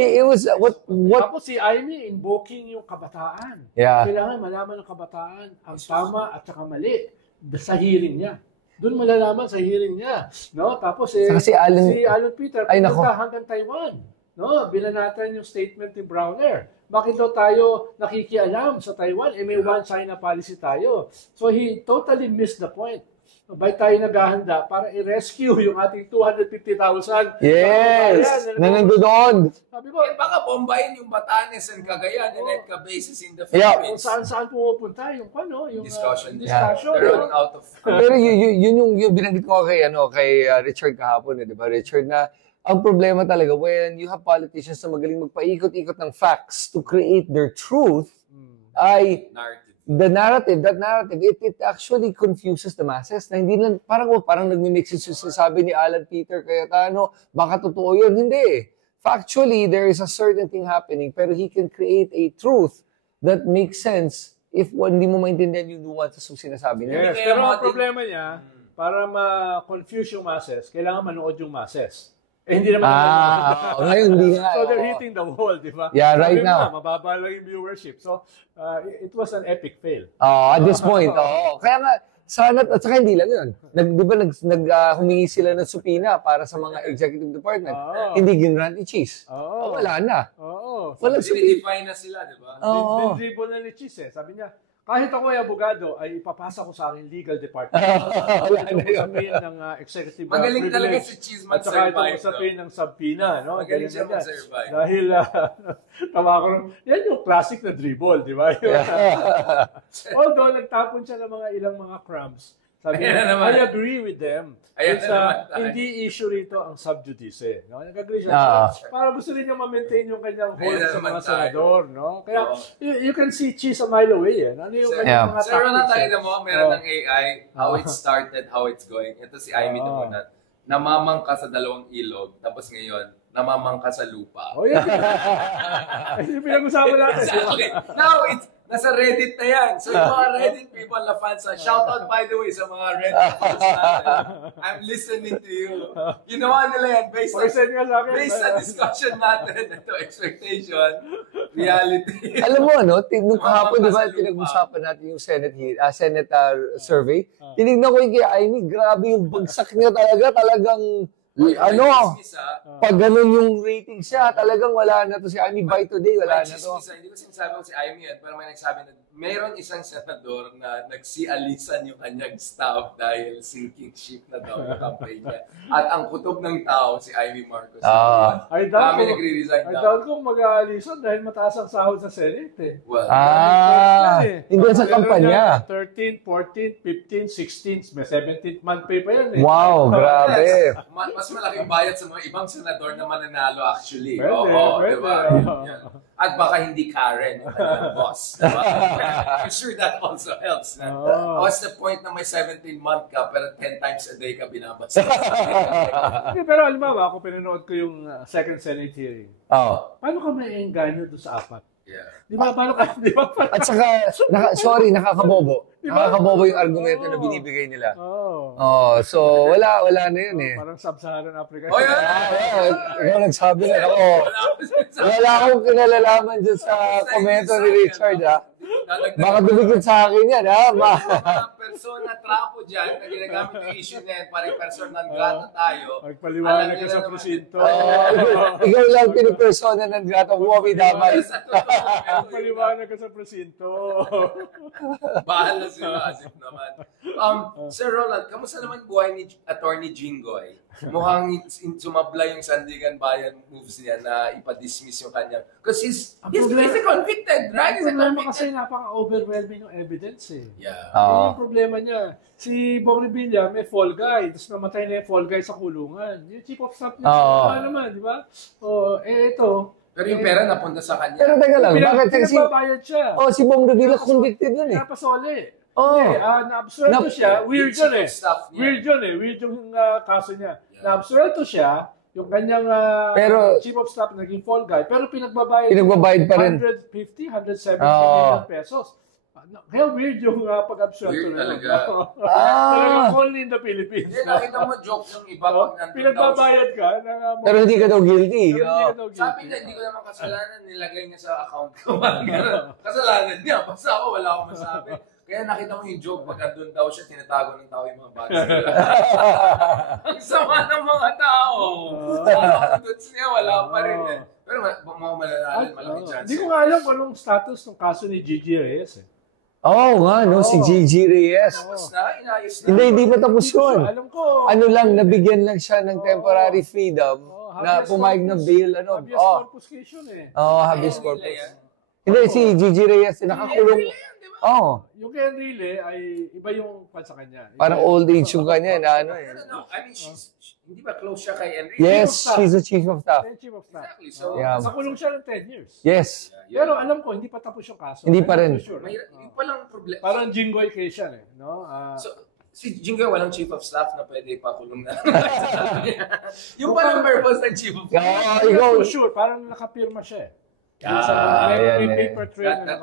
It was what Tapos si Amy invoking yung kabataan. Yeah. Kailangan malaman ng kabataan ang tama at saka mali sa hearing niya. Doon malalaman sa hearing niya. No? Tapos Saka si Alan Peter, Ay, nako. pumunta hanggang Taiwan. No? Binanatan yung statement ni Browner. Bakit daw tayo nakikialam sa Taiwan? May one China policy tayo. So he totally missed the point. Bay tayo naghahanda para i-rescue yung ating 250,000. Yes! Na nandoon. Sabi ko, Baka bombayin yung Batanes and Cagayan and EDCA bases in the Yeah. kung Philippines. saan pumupunta yung yung Discussion. discussion. They're running out of... Pero yun yung binanggit ko kay Richard kahapon, di ba? Richard, na ang problema talaga when you have politicians na magaling magpaikot-ikot ng facts to create their truth, ay Narrative. that narrative, it actually confuses the masses. Na hindi lang, parang nagmimix yung sinasabi ni Alan Peter, kaya baka totoo yun. Hindi. Factually, there is a certain thing happening, pero he can create a truth that makes sense if hindi mo maintindihan yung nuances ng sinasabi niya. Yes, pero ang problema niya, para ma-confuse yung masses, kailangan manood yung masses. Hindi naman ngayon hindi nga. So they're hitting the wall, di ba? Yeah, right Sabi now. Mo, mababa lang yung viewership. So it was an epic fail. At this point, kaya nga, sana, at saka hindi lang yun. Di ba humingi sila ng supina para sa mga executive department? Hindi ginrant ni Cheese. Wala na. Walang supina. Dinidefine na sila, di ba? Dinidribble na ni Cheese. Sabi niya, kahit ako ay abogado, ay ipapasa ko sa aking legal department. Wala na yun. Sabihin ng executive Magaling talaga privilege. si Cheese At saka ito mag-survive. usapin ng subpoena. No? Magaling Ganyan siya ganyan. mag-survive. Dahil, tawa ko rin, yan yung classic na dribble, di ba? Although, nagtapon siya ng ilang mga crumbs. Sabi Ayan na niya, naman. I agree with them. Ayan It's, na naman tayo. hindi issue rito ang subjudice. No? Nag-agree siya. Para gusto rin niya ma-maintain yung kanyang hold Ayan na sa naman mga tayo. senador. No? Kaya, Oo. you can see Cheese a mile away. Ano yung kanyang mga Sir, na tactics. tayo mo, meron ng AI, how it started, how it's going. Ito si Amy Dumunat. Namamangka sa dalawang ilog, tapos ngayon, namamangka sa lupa. Oh, yan. Yung pinag-usapan natin. Exactly. Now, nasa Reddit na yan. So, yung mga Reddit people na fans, shout out by the way sa mga Reddit fans natin. I'm listening to you. Ginawa nila yan based on discussion natin. Ito, expectation, reality. Alam mo, nung kahapon, di ba, pinag-usapan natin yung Senate survey. Tinignan ko yung kay Amy, grabe yung bagsak niya talagang pag ganun yung rating siya, talagang wala na to si Amy by today, wala na to. Hindi ko sinasabi ko si Amy yan, pero may nagsabi na mayroon isang senador na nagsialisan yung kanyang staff dahil sinking ship na daw yung campaign niya. At ang kutob ng tao, si Amy Marcos. I doubt Kami nagre-resign daw. I doubt kung mag-aalisan dahil mataas ang sahod sa Senate eh. Well, hindi sa kampanya. 13th, 14th, 15th, 16th, may 17th month pay pa yan eh. Wow, grabe. mas malaking bayad sa mga ibang senador na mananalo actually. Pwede, Oo, pwede. diba? Yan. At baka hindi Karen yung kanyang boss. Diba? I'm sure that also helps. Na, what's the point na may 17-month ka pero 10 times a day ka binabasa? Pero alam mo, ako pinanood ko yung second Senate hearing. Paano ka may engganyo doon sa apat? Yeah. Di ba? Paano ka? Di ba? At saka, nakakabobo. Nakakabobo yung argumento na binibigay nila. So wala na yun eh. Parang Sub-Saharan Africa. Oh, yeah. Ikaw nagsabi na ako. Wala akong kinalalaman dyan sa komento ni Richard, ha? Baka dumikit sa akin yan, ha? Mga persona trapo dyan na ginagamit yung issue na yan, parang persona non grata tayo. Magpaliwanag ka sa presinto. Ikaw lang pinipersona ng grata, huwag damay. Magpaliwanag ka sa presinto. Bahala sila, asip naman. Sir Ronald, kamusta naman buhay ni Attorney Jinggoy? Mukhang sumabla yung Sandigan Bayan moves niya na ipa-dismiss yung kanyang. Because he's convicted, right? He's a Problema kasi convicted. napaka-overwhelming yung evidence eh. Yeah. Yun yung problema niya. Si Bong Revilla may fall guy, tapos namatay na yung fall guy sa kulungan. Yung chief of staff niya, naman, di ba? Ito. Pero yung pera napunta sa kanya. Pero teka lang, bakit kasi... Pinagbabayad siya. Si Bong Revilla convicted yun eh. Napasole. Na-absuelto Na- siya. Weird yun eh. Staff niya. Weird yun eh. Weird yung kaso niya. Na-absuelto siya, yung kanyang Pero- chief of staff naging fall guy, pero pinagbabayad pa rin. 150, 170 million pesos. Kaya weird yung pag-absuelto Weird na yun. talaga. Talagang only in the Philippines. Hindi, nakita mo jokes yung iba pag nandun daw. Pinagbabayad ka. Pero hindi ka daw guilty. Sabi niya, hindi ko naman kasalanan, nilagay niya sa account ko. Kasalanan niya, basta ako, wala akong masabi. Kaya nakita mo yung joke, pag andun daw siya, tinatago ng tao yung mga bags. Ang sama ng mga tao. Ang niya, wala pa rin eh. Pero mga mananalo, malaking chance. Hindi ko nga alam kung anong status ng kaso ni Gigi Reyes eh. Oo nga, no? Si Gigi Reyes. Tapos na, inayos na. Hindi pa tapos yun. Alam ko. Ano lang, nabigyan lang siya ng temporary freedom na pumayag ng bail. Habeas corpus case yun eh. Habeas corpus. Hindi, si Gigi Reyes, nakakulong. Yung kay Enrile ay iba yung pan sa kanya. Parang old age yung kanya na ano eh. No. I mean, hindi ba close siya kay Enrique? Yes, she's the chief of staff. Chief of staff. Exactly. So, Sa kulong siya ng 10 years. Yes. Pero alam ko, hindi pa tapos yung kaso. Hindi pa rin. Sure. Yung palang problema. Parang Jinggoy case yan eh. No? So, si Jingo walang chief of staff na pwede pakulong na. Yung palang purpose ng chief of staff. Ikaw, sure, parang nakapirma siya eh. May paper trail na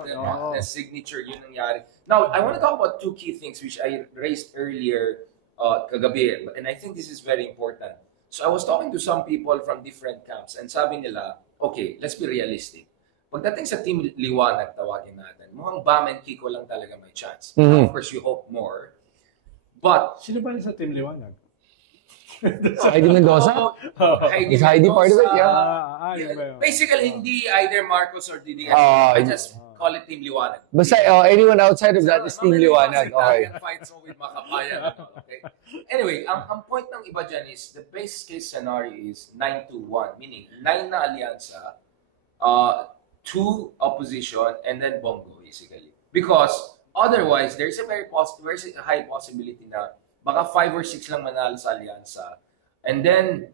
the signature, yun nangyari. Now, I want to talk about two key things which I raised earlier kagabi, and I think this is very important. So I was talking to some people from different camps and sabi nila, okay, let's be realistic. Pagdating sa Team Liwanag, tawagin natin, mukhang Bam and Kiko lang talaga may chance. Of course, you hope more. But, sino ba sa Team Liwanag? Heidi Mendoza? Is Heidi part of it? Yeah. Basically, hindi either Marcos or DDS. I just call it Team Liwanag. Basta anyone outside of that is Team Liwanag. Okay. Fights with Makabayan. Okay. Anyway, ang point ng iba dyan is the base case scenario is 9-1, meaning 9 na alyansa, 2 opposition, and then Bongo, basically. Because otherwise, there's a high possibility na baka 5 or 6 lang manalo sa alyansa. And then,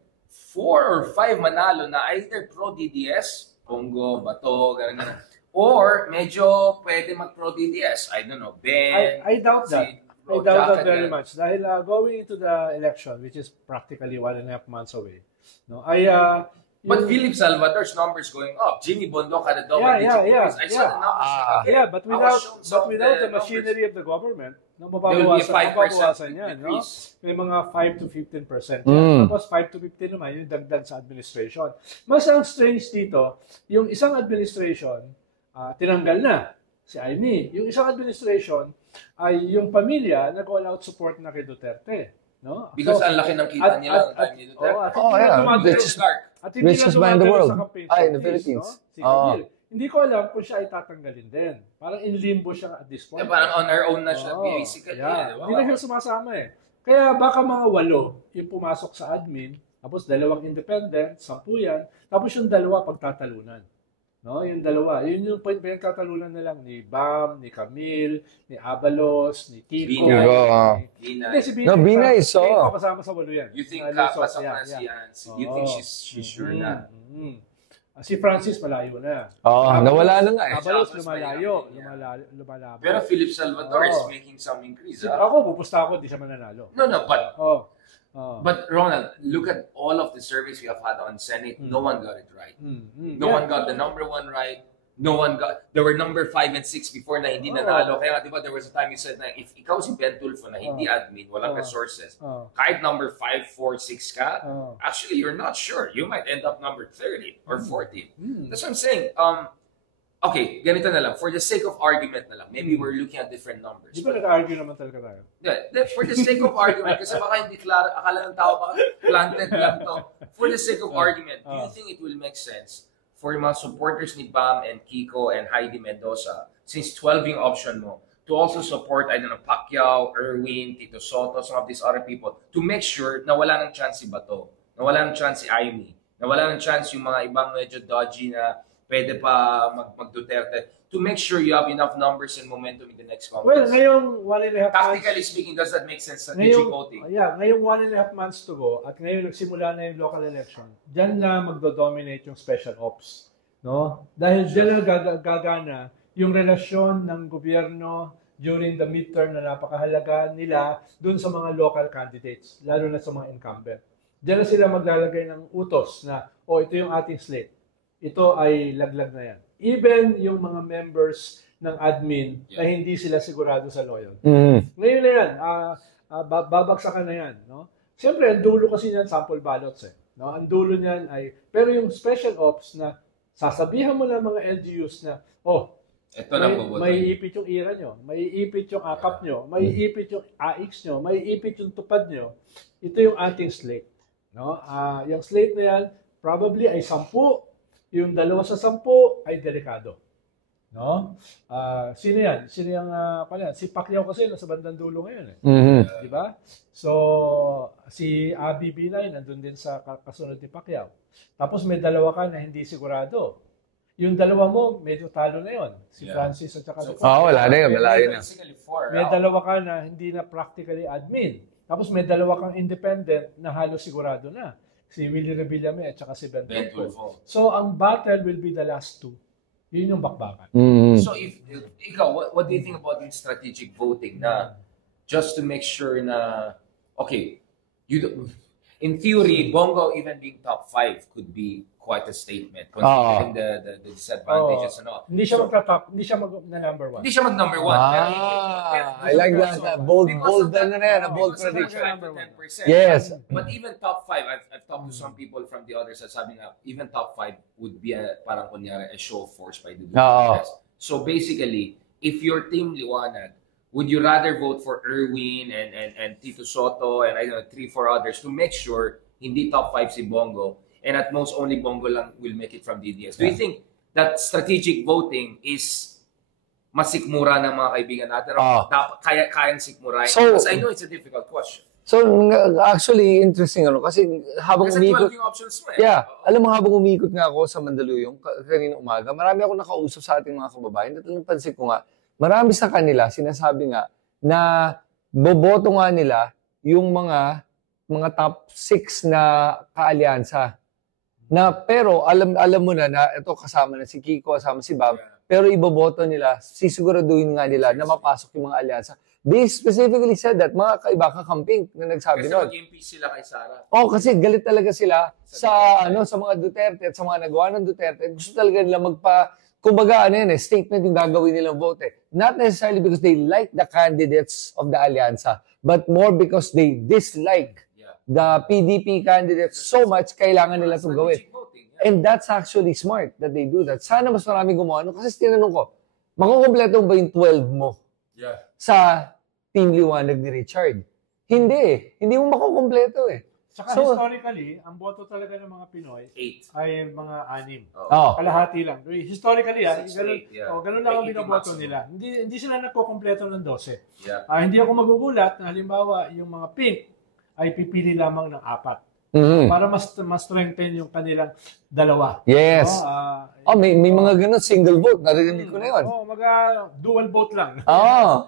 4 or 5 manalo na either pro-DDS, Bongo, Bato, ganun. Or medyo pwede mag-pro-DDS. I don't know, Ben. I doubt that. I doubt that very much. Dahil going into the election, which is practically 1.5 months away, no, but Philip Salvador's numbers going up. Jimmy Bondoc had a double-digit increase. I saw the numbers. But without the machinery of the government, no, mababawasan yan. No? May mga 5 to 15%. Tapos 5 to 15 naman, yung dagdag sa administration. Mas ang strange dito, yung isang administration, tinanggal na si Aimee. Yung isang administration, ay yung pamilya nag-all out support na kay Duterte. No? Because ang laki ng kita nila ng time ni Duterte. At hindi richest man in the world. In the Philippines. No? Si Camille. Hindi ko alam kung siya ay tatanggalin din. Parang in limbo siya at this point. Parang on her own na siya, basically. Hindi na siya sumasama eh. Kaya baka mga 8 yung pumasok sa admin, tapos 2 independent, 10 yan, tapos yung 2 pagtatalunan. No, yung 2. Yun yung point pinagtatalunan na lang ni Bam, ni Camille, ni Abalos, ni Kiko. Bina. Bina is so. Kasama sa 8 yan. You think kasama na siya? You think she's sure na? Si Francis malayo na. Nawala na nga eh. Abalos lumalayo. Pero Philip Salvador is making some increase. Ako, pupusta ako, di siya mananalo. No, but but Ronald, look at all of the surveys we have had on Senate. No one got it right. No one got the number 1 right. No one got. There were number 5 and 6 before na hindi nanalo. Kaya di ba there was a time you said na if ikaw si Ben Tulfo na hindi admin, walang resources, kahit number 5, 4, 6 ka, actually you're not sure. You might end up number 30 or 14. That's what I'm saying. Okay, ganito na lang. For the sake of argument na lang. Maybe we're looking at different numbers. Di ba nag-argue naman talaga tayo? Yeah, for the sake of argument, kasi baka hindi klaro, akala ng tao baka planted lang to. For the sake of argument, do you think it will make sense for yung mga supporters ni Bam and Kiko and Heidi Mendoza, since 12 yung option mo, to also support, I don't know, Pacquiao, Erwin, Tito Soto, some of these other people, to make sure na wala ng chance si Bato, na wala ng chance si Aimee, na wala ng chance yung mga ibang medyo dodgy na pwede pa mag-Duterte, to make sure you have enough numbers and momentum in the next contest. Well, ngayong 1.5 months... Tactically speaking, does that make sense sa DG voting? Ngayong 1.5 months to go, at ngayon nagsimula na yung local election, dyan lang magdo-dominate yung special ops. No? Dahil dyan lang gagana yung relasyon ng gobyerno during the midterm na napakahalaga nila dun sa mga local candidates, lalo na sa mga incumbent. Dyan na sila maglalagay ng utos na, ito yung ating slate. Ito ay laglag na yan. Even yung mga members ng admin na hindi sila sigurado sa loyalty. Ngayon na yan, babagsakan na yan. No? Siyempre, ang dulo kasi niyan, sample ballots. No? Ang dulo niyan ay, pero yung special ops na sasabihan mo ng mga LGUs na, Ito lang bobotohin. May ipit yung ira nyo, may ipit yung akap nyo, may ipit yung AX nyo, may ipit yung tupad nyo. Ito yung ating slate. No? Yung slate na yan, probably ay 10. Yung 2 sa 10 ay delikado. No? Sino yan? Sino yung si Pacquiao kasi nasa bandang dulo ngayon eh. Di ba? So si Abi Binay nandun din sa kasunod ni Pacquiao. Tapos may 2 ka na hindi sigurado. Yung 2 mo medyo talo na yon. Si Francis at saka wala na yun, malayo na. May 2 ka na hindi na practically admin. Tapos may 2 kang independent na halos sigurado na. Si Willie Revillame at saka si Ben Tulfo. So ang battle will be the last 2. Yun yung bakbakan. So ikaw, what do you think about yung strategic voting na just to make sure na, okay, in theory, Bongo even being top 5 could be quite a statement considering the disadvantages and all. Hindi siya magta-top, hindi siya number 1. Hindi siya mag-number 1. I like that. Bold prediction. 10%. Yes. But even top 5, I've talked to some people from the other side, sabi nga, even top 5 would be parang kunyari a show of force by the Duterte. So basically, if your team Liwanag, would you rather vote for Erwin and Tito Soto and I don't know 3-4 others to make sure hindi top 5 si Bongo and at most only Bongo lang will make it from DDS? Do you think that strategic voting is masikmura ng mga kaibigan natin? Dapat kayang sikmurahin? Because I know it's a difficult question. So, actually, interesting kasi habang umikot... yung options mo alam mo, habang umikot nga ako sa Mandaluyong kanina umaga, marami ako nakausap sa ating mga kababayan at pansin ko nga, marami sa kanila sinasabi nga na boboto nga nila yung mga top 6 na kaalyansa. Na pero alam mo na ito kasama na si Kiko, kasama si Bob, pero iboboto nila, sisiguraduhin nga nila na mapasok yung mga alyansa. They specifically said that mga kaiba kakamping na nagsabi noon. Kasi mag-impeach sila kay Sara. Kasi galit talaga sila sa mga Duterte at sa mga nagawa ng Duterte. Gusto talaga nila kumbaga statement yung gagawin nilang vote. Not necessarily because they like the candidates of the alyansa, but more because they dislike the PDP candidates so much, kailangan nila itong gawin. And that's actually smart that they do that. Sana mas marami gumawa. Kasi tinanong ko, makukompleto ba yung 12 mo sa Team Liwanag ni Richard? Hindi. Hindi mo makukompleto Saka historically, ang boto talaga ng mga Pinoy 8 ay mga 6. Kalahati lang. Historically, ganun lang ang binoboto nila. Hindi sila nagkukompleto ng 12. Hindi ako magugulat na halimbawa yung mga pink ay pipili lamang ng 4. Para mas strengthen yung kanilang 2. Yes. May mga ganun, single vote. Narinig ko na yun. Dual vote lang. I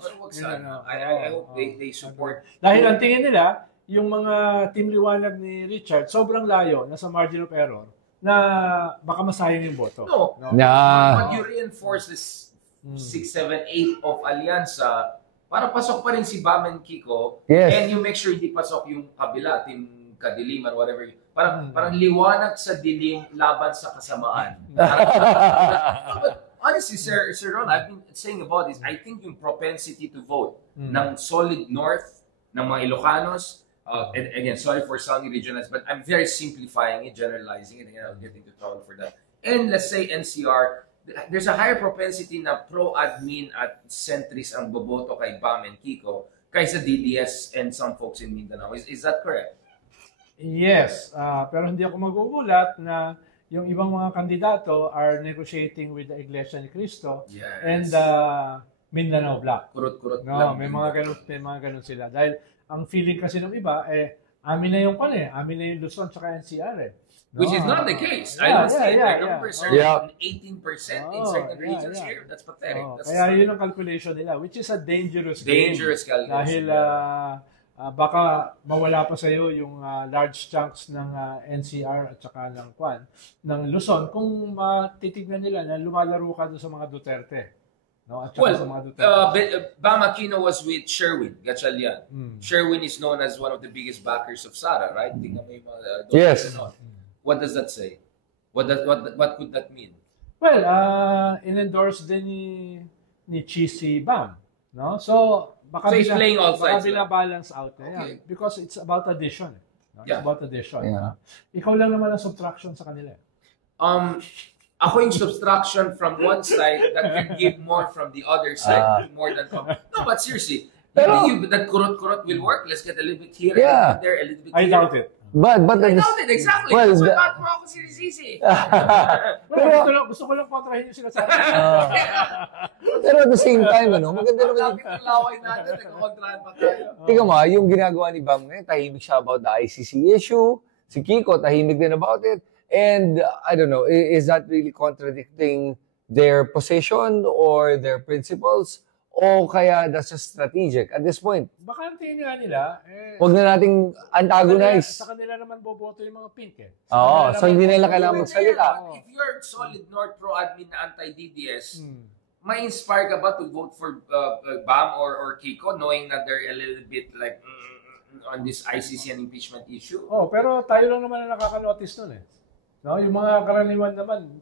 hope they support. Dahil ang tingin nila, yung mga Team Liwanag ni Richard, sobrang layo, nasa margin of error, na baka masayang yung boto. But you reinforce this 6, 7, 8 of Alyansa, para pasok pa rin si Bam and Kiko, and you make sure hindi pasok yung kabila, Team Kadiliman, whatever. Parang liwanag sa dilim, laban sa kasamaan. But honestly, Sir Ron, I've been saying about this, I think yung propensity to vote ng solid North, ng mga Ilocanos, and again, sorry for sounding regionalized, but I'm very simplifying it, generalizing it, and I'll get into trouble for that. And let's say NCR, there's a higher propensity na pro-admin at centrist ang boboto kay Bam and Kiko kaysa DDS and some folks in Mindanao. Is that correct? Yes. Pero hindi ako magugulat na yung ibang mga kandidato are negotiating with the Iglesia ni Cristo and the Mindanao Bloc. Kurot-kurot lang. May mga ganun sila. Dahil ang feeling kasi ng iba, amin na yung amin na yung Luzon tsaka NCR Which is not the case. I don't see the numbers are 18% in certain regions here. That's pathetic. Kaya yun ang calculation nila, which is a dangerous calculation. Dahil baka mawala pa sa'yo yung large chunks ng NCR at saka ng Luzon kung titignan nila na lumalaro ka doon sa mga Duterte. At saka sa mga Duterte. Bam Aquino was with Sherwin Gatchalian. Sherwin is known as one of the biggest backers of Sara, right? Yes. What does that say? What could that mean? Well, in-endorse din ni Cheesy Bam, no? So he's playing all sides. Baka balance out because it's about addition. No? It's about addition. Ikaw lang naman ang subtraction sa kanila. ako yung subtraction from one side that can give more from the other side, more than no, but seriously, Pero- you think that kurot will work? Let's get a little bit here, Yeah. a little bit there, a little bit I here. doubt it. But I doubt it, exactly. Well, That's why the- not mo ako sinisisi. Gusto ko lang kontrahin yung sinasabi. pero at the same time, maganda naman yung Lapit ang laway natin, nagkakontrahan pa tayo. tingnan mo, yung ginagawa ni Bam ngayon, tahimik siya about the ICC issue. Si Kiko, tahimik din about it. And I don't know, is that really contradicting their position or their principles? O kaya that's just strategic at this point? Baka ang tingin nga nila, Huwag na nating antagonize. sa kanila naman boboto yung mga pink eh. Oo, so hindi nila kailangan But magsalita. if you're solid North Pro admin na anti-DDS, ma-inspire ka ba to vote for Bam or Kiko knowing that they're a little bit like on this ICC and impeachment issue? Oh, pero tayo lang naman ang nakaka-notice nun eh. No, yung mga karaniwan naman,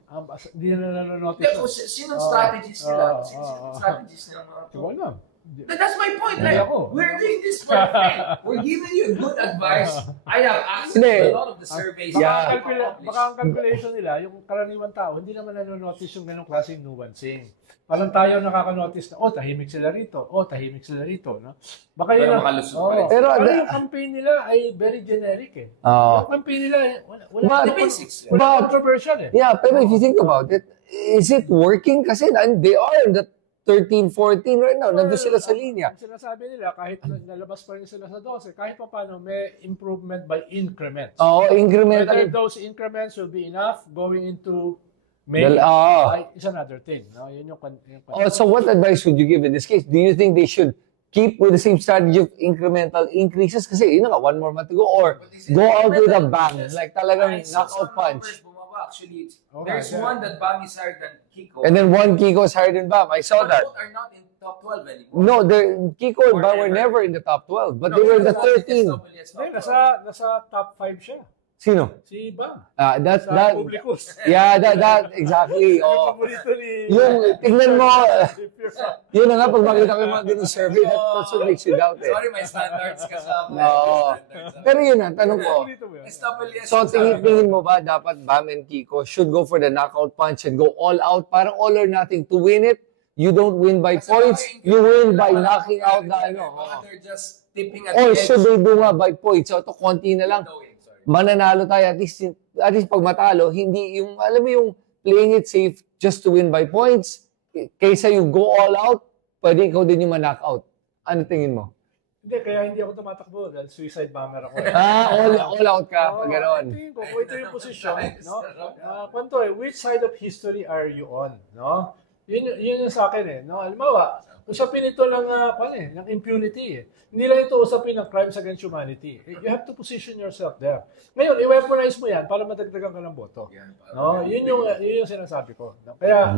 hindi na nanonotice. Hindi, sinong strategies nila? Sinong strategies nila mga Di ko alam. That's my point. Hindi Like, ako. we're doing this for free. We're giving you good advice. I have access Hindi. to a lot of the surveys. Yeah. Baka ang calculation nila, yung karaniwan tao, hindi naman nanonotice yung ganong klaseng nuancing. Parang tayo nakaka-notice na, tahimik sila rito. Tahimik sila rito. No? Baka yun Pero ang- makalusot pa Oo. rin. Pero Pero the- yung campaign nila ay very generic eh. Oo. Yung campaign nila, wala But- basics. wala controversial eh. Yeah, pero if you think about it, is it working? Kasi they are in the 13, 14 right now. Nandun sila sa linya. Ang sinasabi nila, kahit nalabas pa rin sila sa 12, kahit pa paano, may improvement by increments. Oo, Whether incremental. those increments will be enough going into May, is another thing. No? Yun yung So what advice would you give in this case? Do you think they should keep with the same strategy of incremental increases? Kasi yun na nga, one more month to go. Or go out with a bang. Like talagang knockout punch. Actually, Okay, there's yeah. one that Bam is higher than Kiko. And then one Kiko is higher than Bam. I saw But that. both are not in top 12 anymore. No, Kiko and Bam were never in the top 12. But they were in the 13. Hindi, nasa top 5 siya. Sino? Si Bam. That, Sa Publicus. yeah, that, exactly. Oh. Paborito ni... Yung, tingnan mo, yun na nga, pag makita ko yung mga ganun survey, that's what makes you doubt it. Sorry, my standards kasama. No. Pero yun na, tanong ko. Paborito mo yun. SWS. So, tingin mo ba dapat Bam and Kiko should go for the knockout punch and go all out, parang all or nothing to win it? You don't win by points, you win by knocking out the ano. Baka they're just tipping at Or the edge. should they do nga by points? So, ito, konti na lang. Mananalo tayo. At least pag matalo, hindi yung, alam mo yung playing it safe just to win by points, kaysa you go all out, pwede ikaw din yung ma-knockout. Ano tingin mo? Hindi, kaya hindi ako tumatakbo dahil suicide bomber ako. All out ka, pag gano'n. Tingin ko, kung ito yung posisyon, no? Kwanto which side of history are you on, no? Yun yung sa akin eh, no? Halimbawa, usapin ito ng impunity eh. Hindi lang ito usapin ng crimes against humanity. You have to position yourself there. Ngayon, i-weaponize mo yan para madagdagan ka ng boto. No? Yun yung sinasabi ko. No? Kaya,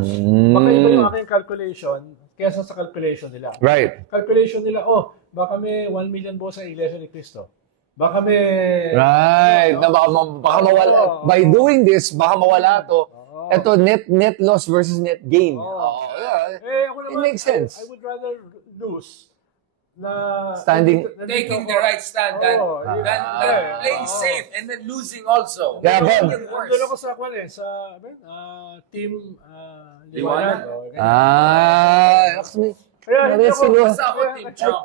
makaiba yung aking calculation kesa sa calculation nila. Right. Calculation nila, baka may 1 million boss sa Iglesia ni Cristo. Baka may... Right. Na baka mawala. By doing this, baka mawala to. Ito, net loss versus net gain. Ako naman, It makes sense. I would rather lose na Taking the right stand than playing safe and then losing also. Yeah, but- Doon ako sa team Liwanag. Actually, Kaya hindi ako, Basta ako Team Trump.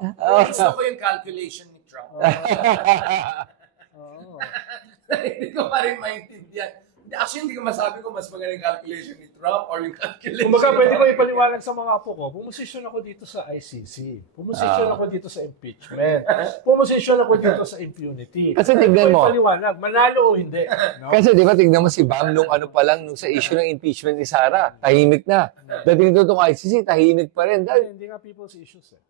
Gusto ko yung calculation ni Trump. Hindi ko pa rin maintindihan. Actually, hindi ko masabi kung mas magaling calculation ni Trump or yung calculation. Kumbaga, pwede ko ipaliwanag sa mga apo ko, pumusisyon ako dito sa ICC. Pumusisyon ako dito sa impeachment. Pumusisyon ako dito sa impunity. Kasi tignan mo. Pwede ko ipaliwanag, manalo o hindi. No? kasi di ba, tignan mo si Bam nung ano pa lang, nung sa issue ng impeachment ni Sara, tahimik na. Dating ito itong ICC, tahimik pa rin. Hindi nga people's issues eh.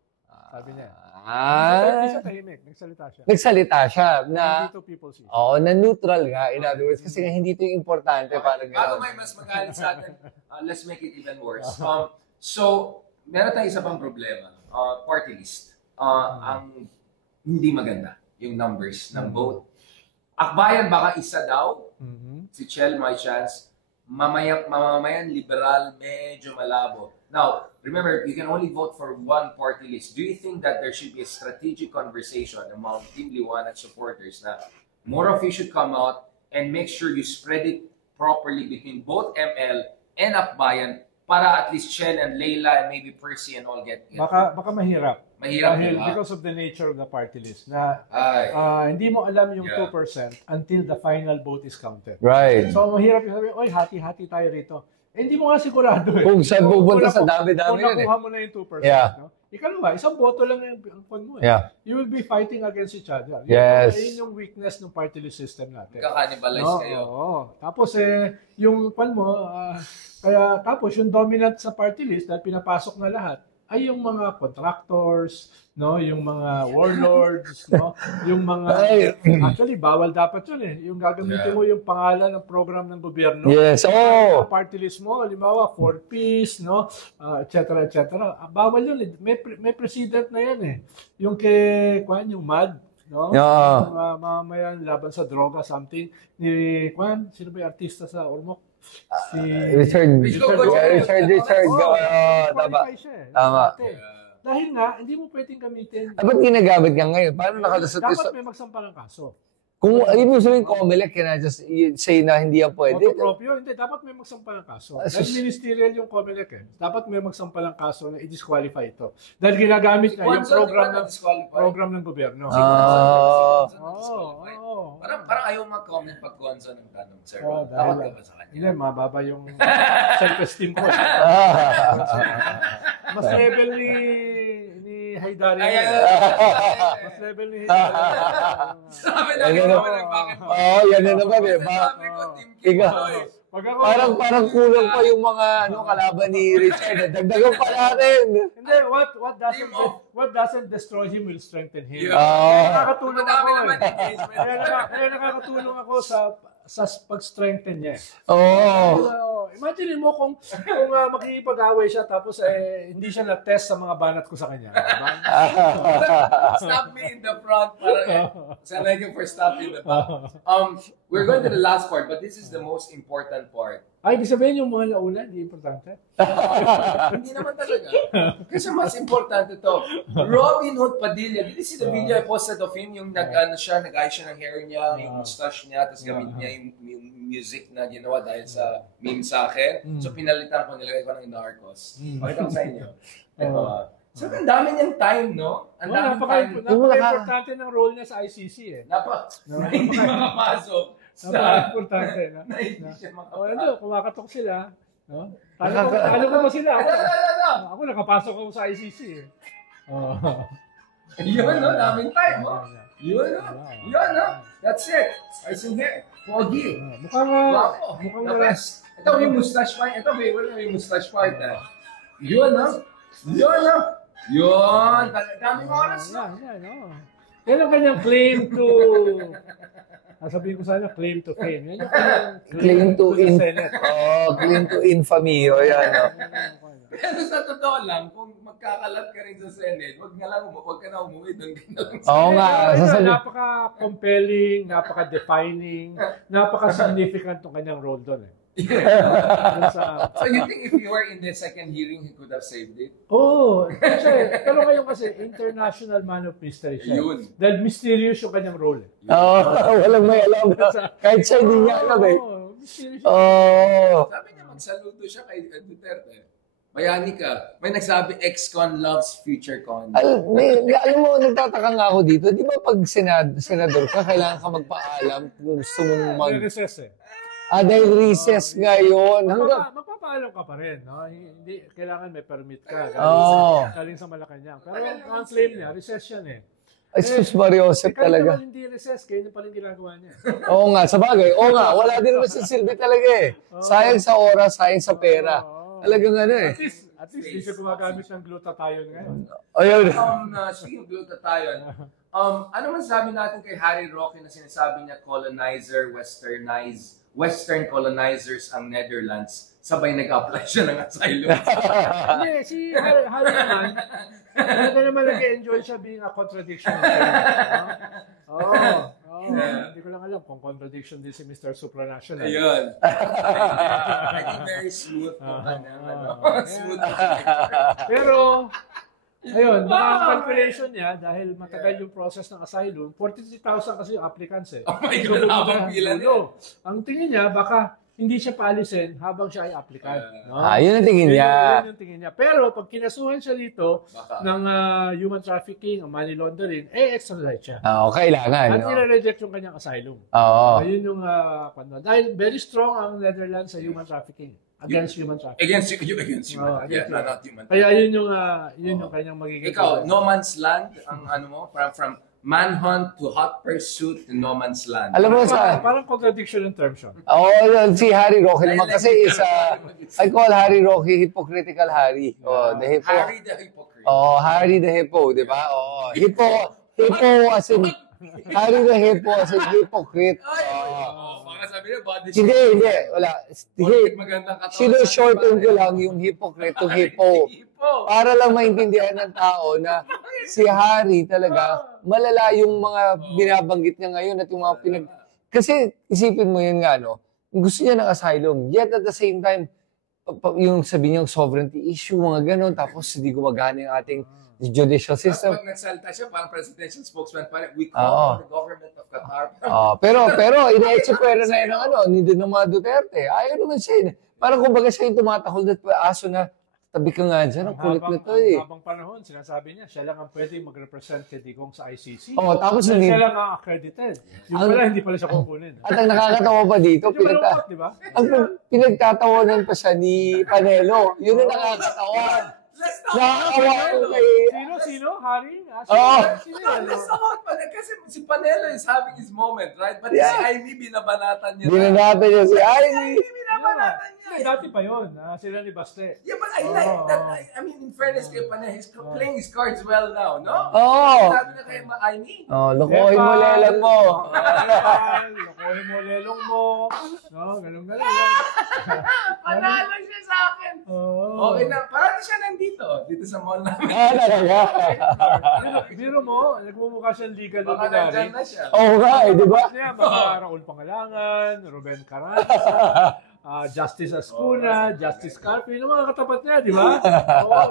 Sabi niya. Hindi Ah, siya tahimik, nagsalita siya. nagsalita siya na, Hindi to people's issues. oo, na neutral nga, in other words, kasi nga hindi ito yung importante para Bago gano'n. may mas magalit sa atin, let's make it even worse. So, meron tayong isa pang problema. Party list. Ang hindi maganda, yung numbers ng vote. Akbayan baka isa daw, si Chel may chance, mamamayan liberal, medyo malabo. Now, remember, you can only vote for one party list. Do you think that there should be a strategic conversation among Team Liwanag supporters na more of you should come out and make sure you spread it properly between both ML and Akbayan para at least Shell and Leila and maybe Percy and all get Baka mahirap. Mahirap, Dahil diba? because of the nature of the party list na Ay. hindi mo alam yung Yeah. 2% until the final vote is counted. Right. So mahirap yung sabi, oy, hati-hati tayo rito. Eh, hindi mo nga sigurado eh. Kung saan pupunta sa Kung dami-dami yun eh. nakuha mo na yung 2%, Yeah. no? Ikalawa, isang boto lang ang pon mo eh. Yeah. You will be fighting against each other. Yes. Yun yung weakness ng party list system natin. Magka-cannibalize kayo. Oo. Tapos yung pan mo, kaya tapos yung dominant sa party list dahil pinapasok na lahat ay yung mga contractors, no, yung mga warlords, no, yung mga actually bawal dapat yun eh. Yung gagamitin mo yung pangalan ng program ng gobyerno. Yes. Oh. Party list mo, halimbawa, for peace, no, et cetera, et cetera. Bawal yun eh. May precedent na yan eh. Yung yung MAD, no? Yeah. Mamayan laban sa droga, something. Ni sino ba yung artista sa Ormoc? Si Richard. Oo, Tama. qualify siya eh. Tama. Dati. Dahil nga, hindi mo pwedeng gamitin. Ba't ginagamit ka ngayon? Paano nakalusot Dapat may magsampa ng kaso. Kung ibig sabihin Comelec, can I just say na hindi yan pwede? Autopropyo, hindi. Dapat may magsampa ng kaso. Dahil ministerial yung Comelec eh. Dapat may magsampa ng kaso na i-disqualify ito. Dahil ginagamit na yung program ng gobyerno. Parang ayaw mag-comment pag Gonzo ng tanong, sir. Oh, Takot ka ba sa kanya? Hindi, mababa yung self-esteem ko. Mas level ni Haydari. Mas level ni Haydari. Sabi na gano'n, bakit mo? Yan na naman eh. Sabi ko, Team Ikaw. Boy. Parang kulang pa yung mga kalaban ni Richard. Dagdagan pa natin. Hindi, what doesn't destroy him will strengthen him. Nakakatulong Nakakatulong ako naman engagement. Kaya nakakatulong ako sa pag-strengthen niya. Imagine mo kung makikipag-away siya tapos hindi siya na-test sa mga banat ko sa kanya. Diba? Stop me in the front. Sanay ko for stop me in the back. We're going to the last part, but this is the most important part. Ay, ibig sabihin yung mga nauna, hindi importante? Hindi naman talaga. Kasi mas importante to. Robin Hood Padilla. Did you see the video I posted of him? Yung nag-ayos siya ng hair niya, yung mustache niya, tapos gamit niya yung music na ginawa dahil sa meme sa akin. So pinalitan ko, nilagay ko ng Narcos. Pakita ko sa inyo. Ito. So ang dami niyang time, no? Ang dami time. Napaka-importante ng role niya sa ICC eh. Hindi makapasok. Napaka-importante na. Kumakatok sila. No? Talo ko ba sila? Ako nakapasok ako sa ICC eh. Yun, no? Daming time, no? Yun, no? That's it. I see here. Pogi. Mukhang the best. Ito may mustache part. Ito may mustache part. Yun, no? Yun. Daming oras. Yan ang kanyang claim to... Sabihin ko sana, claim to fame. Yan claim to infamy. O yan, no? Pero sa totoo lang, kung magkakalat ka rin sa Senate, wag ka na umuwi doon. Oo nga. Napaka-compelling, napaka-defining, napaka-significant ng kanyang role doon eh. So you think if you were in the second hearing, he could have saved it? Pero ngayon kasi, international man of mystery siya. Yun. Dahil mysterious yung kanyang role. Walang may alam. Kahit siya hindi niya alam eh. Mysterious. Sabi niya, magsaludo siya kay Duterte. Bayani ka. May nagsabi, ex-con loves future con. Alam mo, nagtataka nga ako dito. Di ba pag senador ka, kailangan ka magpaalam kung gusto mong Recess eh. Dahil recess ngayon. Magpapaalam ka pa rin. No? Hindi, kailangan may permit ka. Galing sa Malacanang. Pero ang claim niya, recess yan eh. Jesus Mariosep talaga. Kahit naman hindi recess, kaya pala yung ginagawa niya. Oo nga, sa bagay. Oo nga, wala din naman sa silbi talaga eh. Sayang sa oras, sayang sa pera. Talagang ano eh. At least, hindi siya gumagamit ng glutathione ngayon. Ayun. Speaking of glutathione, ano man sabi natin kay Harry Roque na sinasabi niya Western colonizers ang Netherlands, sabay nag-apply siya ng asylum. Hindi, si Harry naman, talaga naman nag-enjoy siya being a contradiction. Hindi ko lang alam kung contradiction din si Mr. Supranational. Ayun. I think very smooth po smooth. Pero, ayun, calculation niya, dahil matagal yung process ng asylum, 43,000 kasi yung applicants eh. Oh my God, habang pila niya. Ang tingin niya, baka hindi siya paalisin habang siya ay applicant. No? Yun ang tingin niya. Yun yung tingin niya. Pero pag kinasuhan siya dito Baka. ng human trafficking o money laundering, extradite siya. Kailangan. At nire-reject yung kanyang asylum. Oo. Yun yung, dahil very strong ang Netherlands sa human trafficking. Against human trafficking. Against human. against Not human. Kaya yun yung kanyang magiging... Ikaw, no man's land, ang ano mo, from manhunt to hot pursuit to no man's land. Alam mo sa... Parang contradiction in terms yun. Si Harry Roque naman kasi I call Harry Roque hypocritical Harry. The hippo. Harry the hypocrite. Harry the hippo, di ba? Hippo as in... Harry the hippo as in hypocrite. Baka sabi niya, body shape. Hindi. Wala. Magandang katawan. Sino-shorten ko lang yung hypocrite to hippo. Para lang maintindihan ng tao na si Harry talaga, malala yung mga binabanggit niya ngayon at yung mga Kasi isipin mo yun nga, no? Gusto niya ng asylum. Yet at the same time, yung sabi niyang sovereignty issue, mga ganon, tapos hindi gumagana yung ating judicial system. Pag nagsalita siya, parang presidential spokesman pa rin, we call the government of Qatar. Pero ina-exipera na yun ng mga Duterte. Ayaw naman siya. Parang kumbaga siya yung tumatahol at aso na tabi ka nga dyan, ang kulit na to eh. Habang panahon, sinasabi niya, siya lang ang pwede mag-represent kay Digong sa ICC. Tapos siya lang ang accredited. Yung pala, hindi pala siya kukunin. At ang nakakatawa pa dito, di ba? pinagtatawanan pa siya ni Panelo. Yun ang nakakatawa. Let's talk Nakakawa kay... Sino? Harry? Let's talk about Panelo. Kasi si Panelo is having his moment, right? But si Amy, binabanatan niya. Binanatan niya si Amy. Binabanatan niya. Dati pa yun. Sila ni Baste. Yeah, but I like that. I mean, in fairness kay Panelo, he's playing his cards well now, no? Sabi na kay Amy. Lokohin mo lelang mo. Lokohin mo lelong mo. Ganun. Panalo siya sa akin. Okay na. Parang siya dito sa mall namin. Biro mo, nagmumukha siyang legal Baka luminary. nandyan na siya. Di ba? Mga Raul Pangalangan, Ruben Carranza, Justice Ascuna, Justice Carpio, yung mga katapat niya, di ba?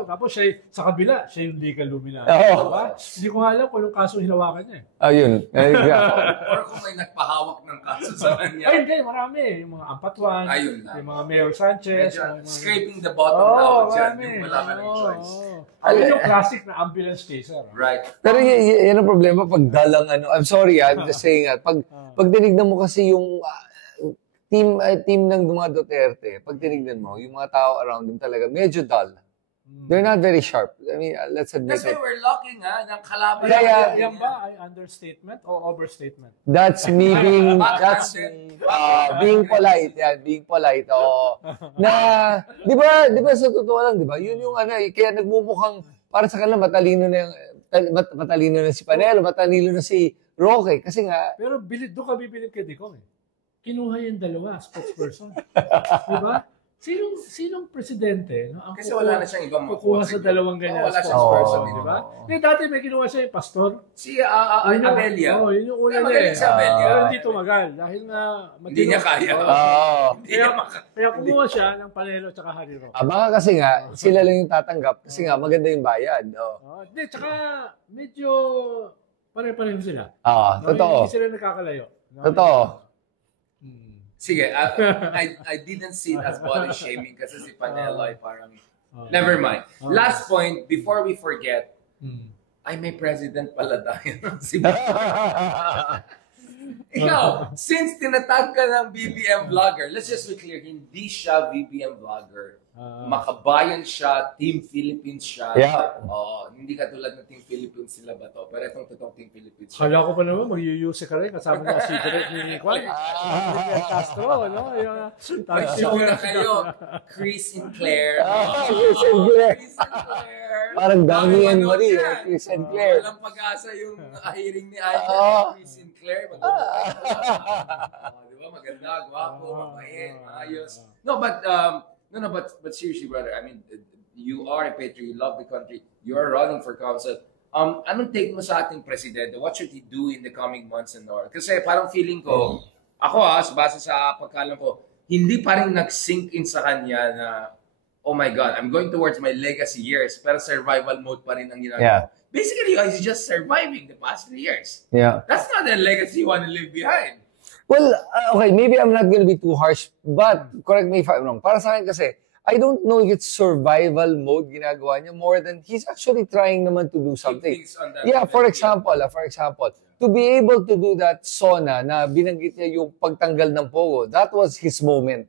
Tapos siya, sa kabila, siya yung legal luminary. Diba? Hindi ko nga alam kung anong kaso hinawakan niya. Ayun. Or kung may nagpahawak ng kaso sa kanya. Hindi, marami. Yung mga Ampatuan, yung mga Mayor Sanchez. Scraping the bottom now dyan. Yung wala ka ng choice. Yung classic na ambulance chaser. Right. Pero yan ang problema pag dalang I'm sorry, I'm just saying pag tinignan mo kasi yung team ng mga Duterte, pag tinignan mo, yung mga tao around them talaga medyo dull. They're not very sharp. I mean, let's admit Kasi it. we're locking ng kalaban. Yan ba ay understatement o overstatement? That's me being being polite. Yan, being polite. Na, di ba sa totoo lang, di ba? Yun yung kaya nagmumukhang, para sa kanila matalino na si Panelo, matalino na si Roque. Kasi nga, pero doon ka bibilib kay Digong eh. Kinuha yung dalawa, spokesperson. Di ba? Sinong presidente? No? Kasi wala na siyang ibang kukuha sa dalawang ganyan wala siyang spokesperson, spokesperson, di ba? Dati may kinuha siya yung pastor. Si Amelia. Yun yung una niya eh. Si Amelia. Pero hindi tumagal dahil nga hindi niya kaya. Kaya kumuha siya ng Panelo at Harry Roque. baka kasi nga, sila lang yung tatanggap kasi nga maganda yung bayad. Hindi, tsaka medyo pare-pareho sila. Totoo. Hindi sila nakakalayo. Totoo. Sige, I didn't see it as body shaming kasi si Panelo ay parang... Never mind. Last point, before we forget, ay may president pala tayo. Ikaw, since tinatag ka ng BBM vlogger, let's just be clear, hindi siya BBM vlogger. Makabayan siya, Team Philippines siya. Yeah. Hindi katulad ng Team Philippines sila ba to? Pero itong totoong Team Philippines siya. Kala ko pa naman, mag-UC ka rin kasama niya secret ni Kwan. Castro, no? Nagsiuna kayo, Chris Sinclair. Chris Sinclair. Chris Sinclair. Parang Dami and Marie, Chris Sinclair. Walang pag-asa yung hearing ni Aya, Chris Sinclair. Di ba? Maganda, gwapo, mabait, maayos. No, but seriously, brother, I mean, you are a patriot, you love the country, you are running for council. Anong take mo sa ating presidente? What should he do in the coming months and all? Kasi parang feeling ko, ako base sa pagkalam ko, hindi pa rin nag-sink in sa kanya na, oh my God, I'm going towards my legacy years, pero survival mode pa rin ang ginagawa. Yeah. Basically, he's just surviving the past 3 years. Yeah. That's not a legacy you want to leave behind. Well, okay, maybe I'm not gonna be too harsh, but correct me if I'm wrong. Para sa akin kasi, I don't know if it's survival mode ginagawa niya more than he's actually trying naman to do something. Things on that Yeah, for level. example, to be able to do that SONA na binanggit niya yung pagtanggal ng Pogo, that was his moment.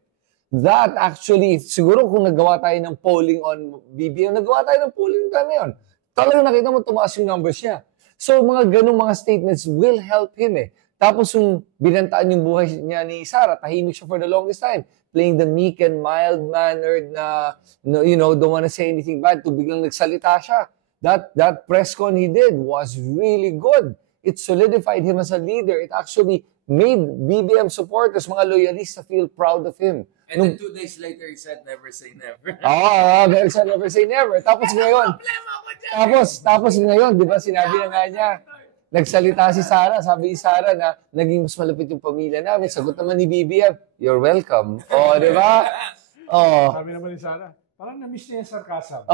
That actually, siguro kung nagawa tayo ng polling on BBM, nagawa tayo ng polling na yun. Talagang nakita mo tumaas yung numbers niya. So, mga ganung mga statements will help him eh. Tapos yung binantaan yung buhay niya ni Sara, tahimik siya for the longest time. Playing the meek and mild-mannered na, don't wanna say anything bad, to biglang nagsalita siya. That press con he did was really good. It solidified him as a leader. It actually made BBM supporters, mga loyalists, feel proud of him. And then 2 days later, he said, never say never. Never say never. Tapos ngayon, tapos ngayon, di ba, sinabi na nga niya, nagsalita si Sara, sabi ni Sara na naging mas malapit yung pamilya namin. Sagot naman ni BBM, you're welcome. Di ba? Sabi naman ni Sara, parang na-miss niya yung sarcasm.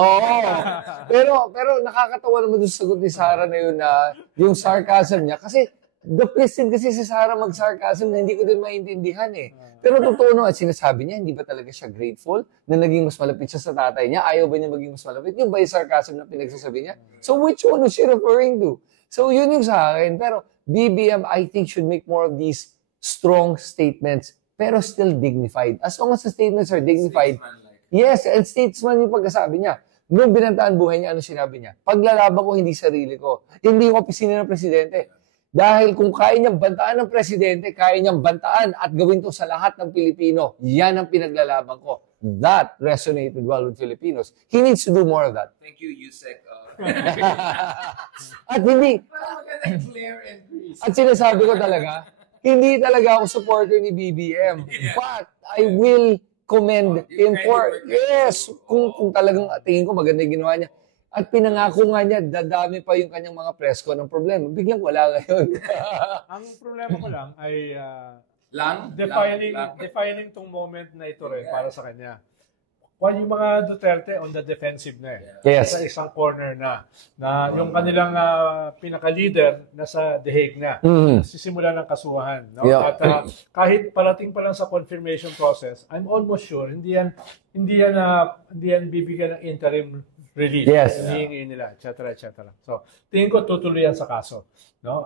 Pero nakakatawa naman yung sagot ni Sara na yun na yung sarcasm niya. Kasi the pleasant kasi si Sara mag-sarcasm na hindi ko din maintindihan eh. Pero totoo naman, sinasabi niya, hindi ba talaga siya grateful na naging mas malapit siya sa tatay niya? Ayaw ba niya maging mas malapit? Yung ba yung sarcasm na pinagsasabi niya? So which one was she referring to? So yun yung sa akin. Pero BBM, I think, should make more of these strong statements, pero still dignified. As long as the statements are dignified, yes, and statesman yung pagkasabi niya. Nung binantaan buhay niya, ano sinabi niya? Paglalaban ko, hindi sarili ko. Hindi yung opisina ng presidente. Dahil kung kaya niyang bantaan ng presidente, kaya niyang bantaan at gawin to sa lahat ng Pilipino. Yan ang pinaglalaban ko. That resonated well with Filipinos. He needs to do more of that. Thank you, Yusek. At hindi, Claire and Chris. at sinasabi ko talaga, hindi talaga ako supporter ni BBM. But I will commend him for, yes, kung talagang tingin ko maganda yung ginawa niya. At pinangako nga niya, dadami pa yung kanyang mga press con ng problema. Biglang wala ngayon. Ang problema ko lang ay Lang? defining tong moment na ito rin para sa kanya. Yung mga Duterte on the defensive na eh. Yes. Sa isang corner na yung kanilang pinaka-leader nasa The Hague na. Sisimula ng kasuhan. No? Yeah. At kahit parating pa lang sa confirmation process, I'm almost sure hindi yan bibigyan ng interim release. Yes. Hinihingi nila, etc. So, tingin ko tutuloy yan sa kaso. No?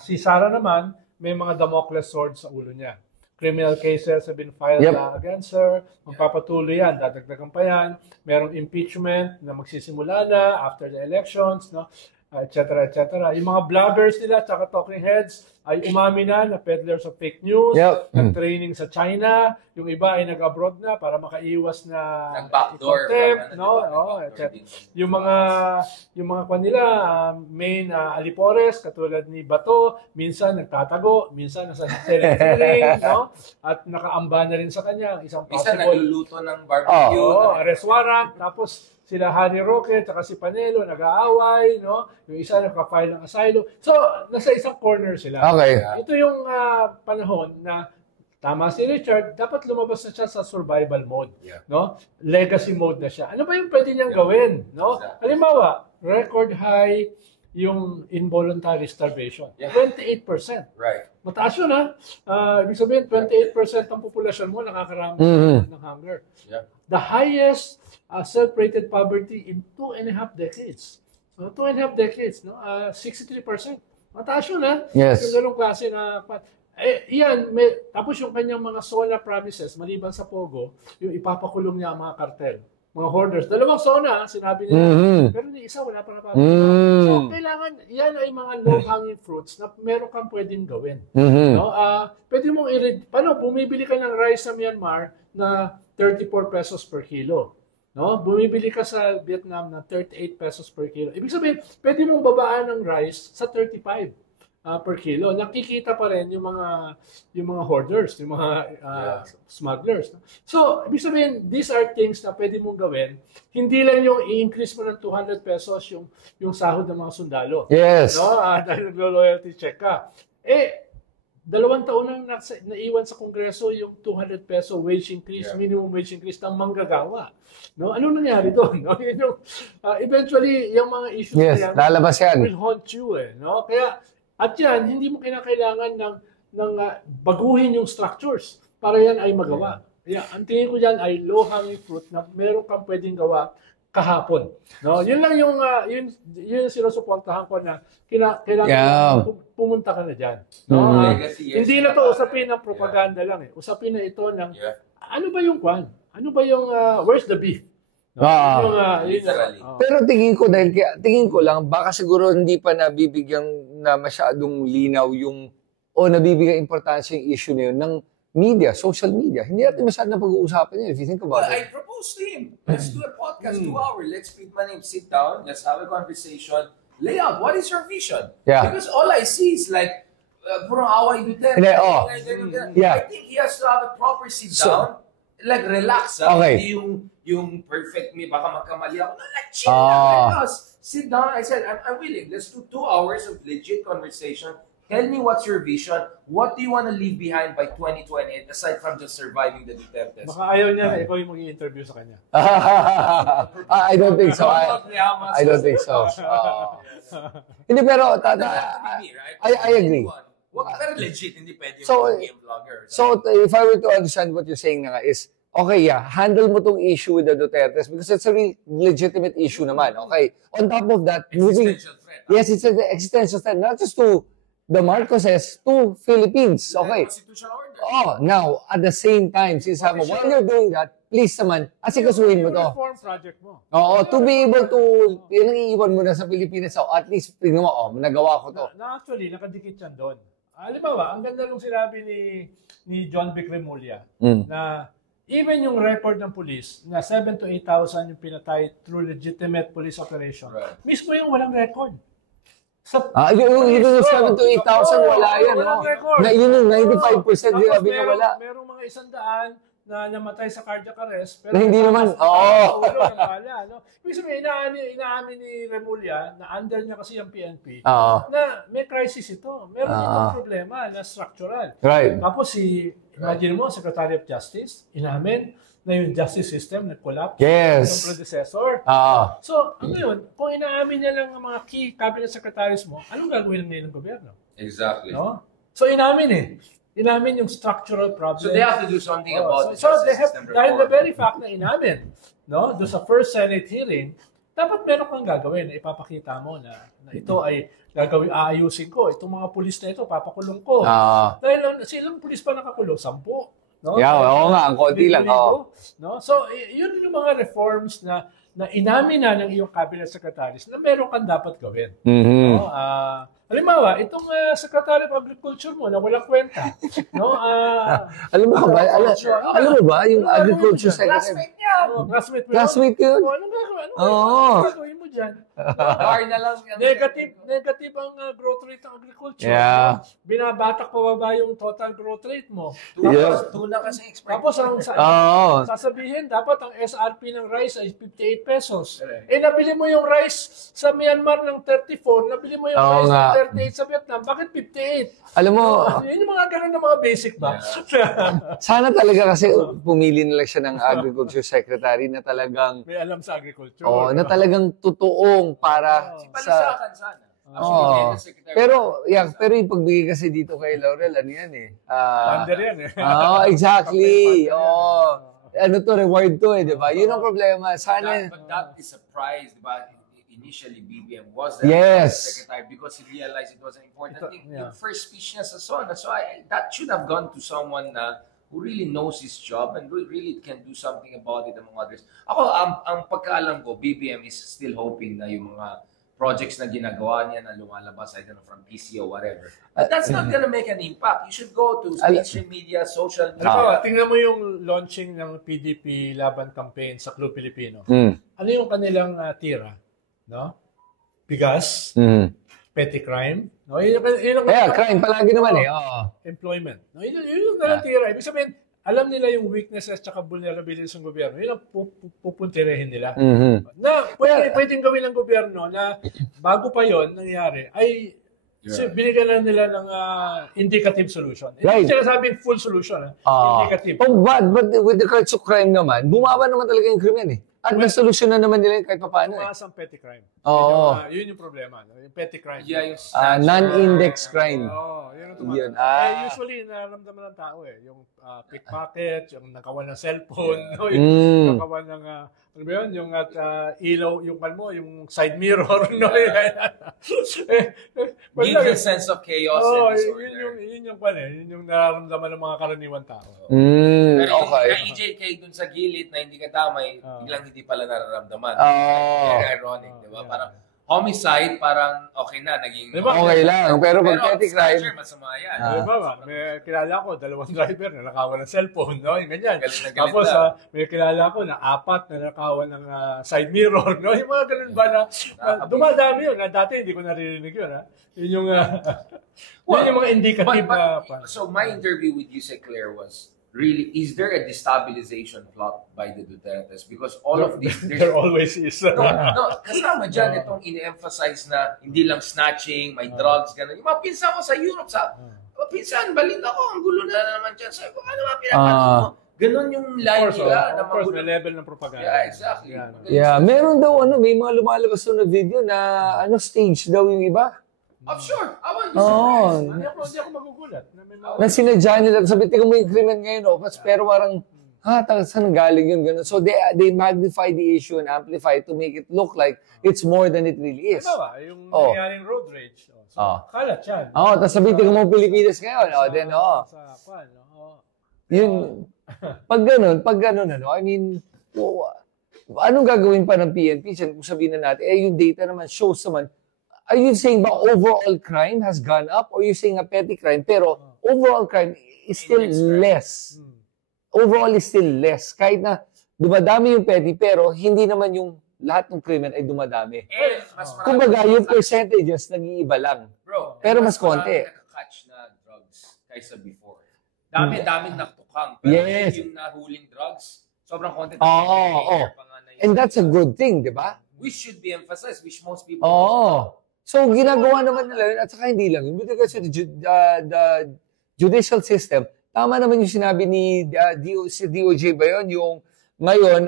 Si Sara naman, may mga Damocles sword sa ulo niya. Criminal cases have been filed against her. Magpapatuloy yan. Dadagdagan pa yan. Merong impeachment na magsisimula na after the elections, no? Etc. Yung mga blabbers nila, tsaka talking heads, ay umami na peddlers of fake news, nag-training sa China, yung iba ay nag-abroad na para makaiwas na nag-backdoor, no? Etc. Yung mga kanila, main alipores, katulad ni Bato, minsan nagtatago, minsan nasa hearing, no? At nakaamba na rin sa kanya ang isang minsan possible nagluluto ng barbecue. Arrest warrant, tapos sila Harry Roque at si Panelo nag-aaway, no? Yung isa nagka-file ng asylum. So, nasa isang corner sila. Okay. Ito yung panahon na tama si Richard, dapat lumabas na siya sa survival mode, no? Legacy mode na siya. Ano ba yung pwede niyang gawin, no? Halimbawa, record high yung involuntary starvation. 28%. Right. Mataas yun, ha? Ibig sabihin, 28% ng populasyon mo nakakaramdam ng hunger. Yeah. The highest self-rated poverty in 2.5 decades. So, 2.5 decades, no? 63%. Mataas yun, ha? Yes. Yung ganong klase na... tapos yung kanyang mga SONA promises, maliban sa Pogo, yung ipapakulong niya ang mga kartel. Mga hoarders. 2 SONA, sinabi nila. Pero ni isa, wala pa napapagod. So, kailangan, yan ay mga low-hanging fruits na meron kang pwedeng gawin. No? Pwede mong paano, bumibili ka ng rice sa Myanmar na 34 pesos per kilo. No? Bumibili ka sa Vietnam na 38 pesos per kilo. Ibig sabihin, pwede mong babaan ng rice sa 35 per kilo. Nakikita pa rin yung mga hoarders, yung mga smugglers. No? So, ibig sabihin, these are things na pwede mong gawin. Hindi lang yung i-increase mo ng 200 pesos yung sahod ng mga sundalo. Yes. No? Dahil naglo-loyalty check ka. 2 taon nang naiwan sa Kongreso yung 200 peso wage increase, minimum wage increase ng manggagawa. No? Ano nangyari doon? No? Eventually, yung mga issues na yan lalabas yan. will haunt you. No? Kaya, at yan, hindi mo kinakailangan baguhin yung structures para yan ay magawa. Yeah, ang tingin ko yan ay low-hanging fruit na meron kang pwedeng gawa kahapon. No, yun lang yung yun sinusuportahan ko na kailangan pumunta ka na diyan. No, hindi na to usapin ng propaganda lang Usapin na ito ng ano ba yung kwan? Ano ba yung where's the beef? No, pero tingin ko lang baka siguro hindi pa nabibigyan na masyadong linaw yung nabibigyan importansya yung issue na yun ng media, social media. Hindi natin masyadong pag-uusapan yun if you think about it. I proposed to him. Let's do a podcast, 2 hours. Let's meet my name, sit down, let's have a conversation, lay out, what is your vision? Yeah. Because all I see is like, purong away Duterte. I think he has to have a proper sit down, like relax. Okay. Hindi yung perfect me, baka magkamali ako. No, like chill lang. Sit down. I said, I'm willing. Let's do 2 hours of legit conversation. Tell me what's your vision. What do you want to leave behind by 2028 aside from just surviving the Dutertes? Baka ayaw niya na ikaw yung mag-i-interview sa kanya. I don't think so. I don't think so. Hindi, pero I agree. Pero legit, hindi pwede yung game vlogger. So, if I were to understand what you're saying na nga is, okay, handle mo tong issue with the Dutertes because it's a real legitimate issue naman. Okay. On top of that, existential threat. Yes, it's an existential threat. Not just to the Marcoses, to Philippines. Okay. Now, at the same time, while you're doing that, please naman, asikasuhin mo to. Reform project mo. To be able to, yun ang iiwan mo na sa Pilipinas, at least, tingnan mo, nagawa ko to. Actually, nakadikit yan doon. Halimbawa, ang ganda nung sinabi ni John Vic Remulla, na even yung record ng police, na 7,000 to 8,000 yung pinatay through legitimate police operation, mismo yung walang record. Yung 7,000 to 8,000, wala yan. Yun yung 95% yung sabi na wala. Merong mga 100 na namatay sa cardiac arrest. Pero hindi naman. Ibig sabihin, inaamin ni Remulla na under niya kasi yung PNP na may crisis ito. Meron itong problema na structural. Right. Tapos imagine mo, Secretary of Justice, inamin na yung justice system nag-collapse. Yes. Yung predecessor. So, ngayon, kung inaamin niya lang ang mga key cabinet secretaries mo, anong gagawin ngayon ng gobyerno? Exactly. No? So, inamin Inamin yung structural problem. So, they have to do something about the justice system reform. Dahil the very fact na inamin, doon sa first Senate hearing, dapat meron kang gagawin na ipapakita mo na ito ay aayusin ko. Itong mga pulis na ito, papakulong ko. Dahil silang pulis pa nakakulong? 10. No? Oo nga, ang konti lang. No? So, yun yung mga reforms na inamin na ng iyong cabinet secretaries na meron kang dapat gawin. No? Halimbawa, itong Secretary of Agriculture mo na walang kwenta. No? Alam mo ba, yung Agriculture Secretary? Classmate yun. Anong gagawin mo dyan? Negative ang growth rate ng agriculture. Yeah. Binabatak pa ba yung total growth rate mo? Tuna kasi expert. Tapos sasabihin, dapat ang SRP ng rice ay 58 pesos. Nabili mo yung rice sa Myanmar ng 34, nabili mo yung rice ng 38 sa Vietnam, bakit 58? Alam mo, yun yung mga ganun na mga basic ba? Sana talaga kasi pumili na lang siya ng Agriculture Secretary na talagang may alam sa agriculture. Na talagang totoong para sa pero yung pagbigay kasi dito kay Laurel, ano yan Thunder yan exactly. Ano to, reward to di ba? Yun ang problema. Sana but that is a prize, diba? Initially, BBM was the secretary because he realized it was an important thing. Yung first speech niya sa SONA. So that should have gone to someone who really knows his job and really can do something about it among others. Ako, ang pagkaalam ko, BBM is still hoping na yung mga projects na ginagawa niya na lumalabas, I don't know, from PC or whatever. But that's not gonna make an impact. You should go to mainstream media, social media. Tingnan mo yung launching ng PDP Laban campaign sa Club Pilipino. Ano yung kanilang tira? No? Bigas, petty crime, no? Crime palagi naman employment. No? Yun yung tira. Ibig sabihin, alam nila yung weaknesses at vulnerabilities ng gobyerno. Yun ang pupuntirehin nila. Na pwedeng gawin ng gobyerno na bago pa yon nangyari, ay binigyan na nila ng indicative solution. Hindi sila sabing full solution. Indicative. But with the regards to crime naman, bumaba naman talaga yung krimen At nasolusyonan naman nila yun kahit paano eh. Tumaas ang petty crime. Oo. Yun yung problema. No? Yung petty crime. Yeah, yung Non-index crime. Yun ang tumaas. Yun. Usually, nararamdaman ng tao yung pickpocket, yung nakawan ng cellphone, no? Yung nakawan ng, ano ba yun? Yung ilaw, yung side mirror, no? Give you a sense of chaos and disorder. Yun yung nararamdaman ng mga karaniwan tao. Pero Okay. yung EJK dun sa gilid na hindi ka damay, biglang hindi pala nararamdaman. Ironic, di ba? Parang homicide, parang okay na, naging... Diba? Okay lang. Pero pag petty crime, snatcher, masama yan. Diba ba? May kilala ko, 2 driver na nakawan ng cellphone, no? Yung ganyan. Galit na galit Tapos, na. may kilala ko na 4 na nakawan ng side mirror, no? Yung mga ganun ba na, dumadami yun. Dati hindi ko naririnig yun, ha? Yun yung, yun yung mga indicative So, my interview with Yusek Claire was, really, is there a destabilization plot by the Dutertes? Because all of these... There always is. No, kasama dyan itong in-emphasize na hindi lang snatching, may drugs, gano'n. Yung mga pinsan ko sa Europe, pinsan, balita ko, ang gulo na naman dyan. Sabi ko, ano ba pinapanood mo? Ganon yung line nila. Of course, may level ng propaganda. Yeah, exactly. yeah, meron daw may mga lumalabas na video na stage daw yung iba. I'm sure. I won't be surprised. Hindi ako magugulat. Na sinadya nila, sabi, tingnan mo yung krimen ngayon, pero parang, saan galing yun, gano'n. So, they magnify the issue and amplify it to make it look like it's more than it really is. Diba ba? Yung nangyaring road rage. Kalat yan. Tapos sabi, tingnan mo Pilipinas ngayon. Yun, pag ganun, I mean, anong gagawin pa ng PNP? Kung sabihin na natin, yung data naman shows naman, are you saying ba overall crime has gone up or you saying a petty crime pero overall crime is still less? Overall is still less. Kahit na dumadami yung petty pero hindi naman yung lahat ng krimen ay dumadami. Kumbaga, yung percentages nag-iiba lang. Bro, pero mas konti. Nakakatch na drugs kaysa before. Dami-daming natukang. Pero yung nahuling drugs, sobrang konti. And that's a good thing, di ba? Which should be emphasized, which most people So, ginagawa naman nila yun, at saka hindi lang. With regards to the judicial system, tama naman yung sinabi ni DOJ ba yun? Yung ngayon,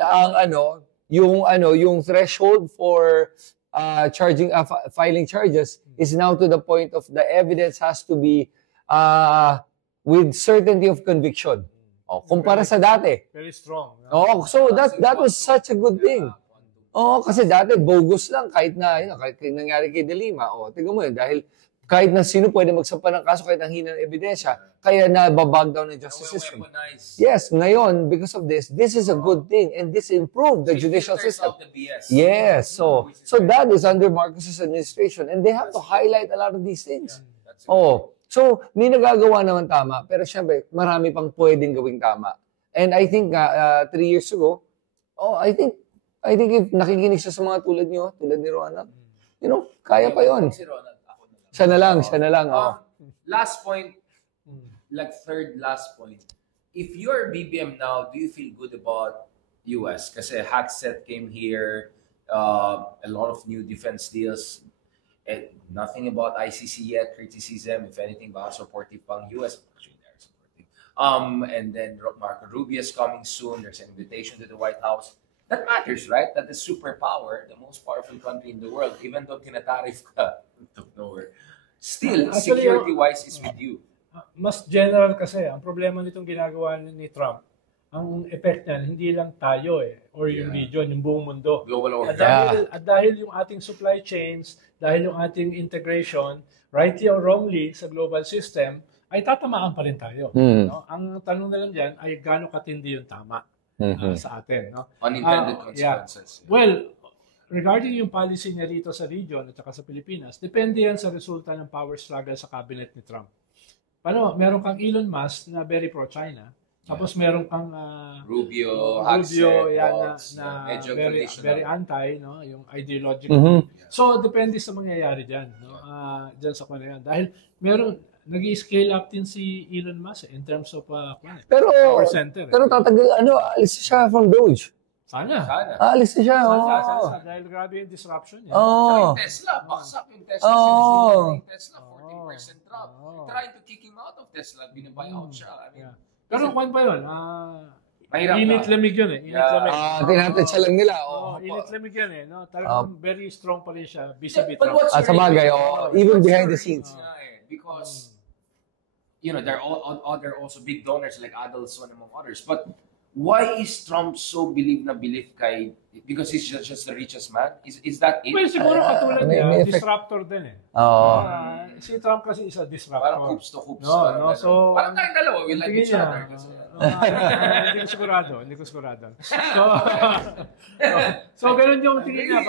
yung threshold for filing charges is now to the point of the evidence has to be with certainty of conviction. Kumpara sa dati. Very strong. So that was such a good thing. Kasi dati, bogus lang kahit nangyari kay De Lima. Tingnan mo yun, dahil kahit na sino pwede magsampa ng kaso kahit ang hina ng ebidensya, kaya nababag down ng justice system. Yes, ngayon, because of this is a good thing and this improved the judicial system. Yes, so that is under Marcos's administration and they have to highlight a lot of these things. So, may nagagawa naman tama, pero syempre, marami pang pwedeng gawing tama. And I think 3 years ago, I think if nakikinig siya sa mga tulad niyo, tulad ni Ronald, kaya pa yon. Siya na lang. Last point, like third last point. If you're BBM now, do you feel good about US? Kasi Hackset came here, a lot of new defense deals, and nothing about ICC yet, criticism, if anything, baka supportive pang US. Actually, they're supportive. And then Marco Rubio is coming soon. There's an invitation to the White House. That matters, right? That the superpower, the most powerful country in the world, even though kinatarif ka out of nowhere, still, security-wise, is with you. Mas general kasi, ang problema nitong ginagawa ni Trump, ang effect niyan, hindi lang tayo or yung region, yung buong mundo. Global order. At dahil yung ating supply chains, dahil yung ating integration, rightly or wrongly, sa global system, ay tatamaan pa rin tayo. No? Ang tanong na lang dyan ay gaano katindi yung tama. Sa atin. No? Unintended consequences. Yeah. Well, regarding yung policy niya rito sa region at saka sa Pilipinas, depende yan sa resulta ng power struggle sa cabinet ni Trump. Meron kang Elon Musk na very pro-China, tapos meron kang Rubio, na very anti, no? Yung ideological. So, depende sa mangyayari dyan. No? Dyan sa kanya yan. Dahil nag-scale up din si Elon Musk in terms of power center. Pero alis siya from Doge. Sana. Alis siya. Sana. Dahil grabe yung disruption niya. Tesla, baksak yung Tesla. Yung Tesla, 14% drop. Trying to kick him out of Tesla, binabuyout siya. Pero kung pa yun, Mahirap Init na. lamig yun eh. Init Yeah. lamig. Tinatansya lang nila. Oh, init lamig yan eh. No? Talagang very strong pa rin siya. Busy But what's Sa bagay, even what's behind your the scenes. reason nga because, they're they're also big donors like Adelson among others. But why is Trump so believe kay, because he's just the richest man? Is that it? Well, siguro katulad may niya, effect. disruptor din eh. Oo. Si Trump kasi is a disruptor. Parang hoops to hoops. No, parang no, ganun. so- parang tayong dalawa, we like Tingin each niya, other. Kasi, hindi ko sigurado. So, ganun yung tingin niya.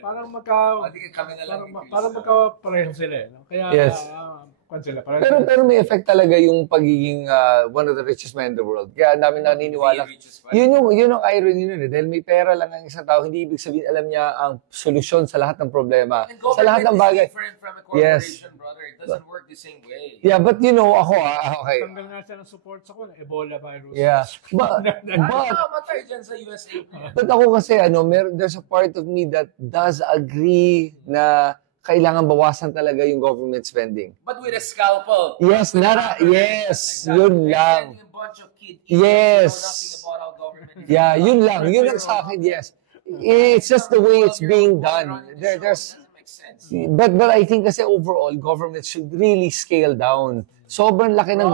Parang magka-pareho sila eh. No? Kaya, Yes. sila. Pero may effect talaga yung pagiging one of the richest men in the world. Kaya ang dami naniniwala. Yun ang irony nun eh. Dahil may pera lang ang isang tao, hindi ibig sabihin alam niya ang solusyon sa lahat ng problema. Sa lahat ng bagay. Different from a corporation, brother. It doesn't work the same way. Yeah, but ako, okay. Tanggal nga siya ng support sa Ebola virus. Yeah. But Matay dyan sa USA. But ako kasi, there's a part of me that does agree na kailangan bawasan talaga yung government spending. But with a scalpel. Yes, yun lang. And a bunch of kids Yes. know nothing about how government is. Yeah, yun lang sa akin, yes. It's just the way it's being done. There's Doesn't make sense. But I think kasi overall, government should really scale down. Sobrang laki ng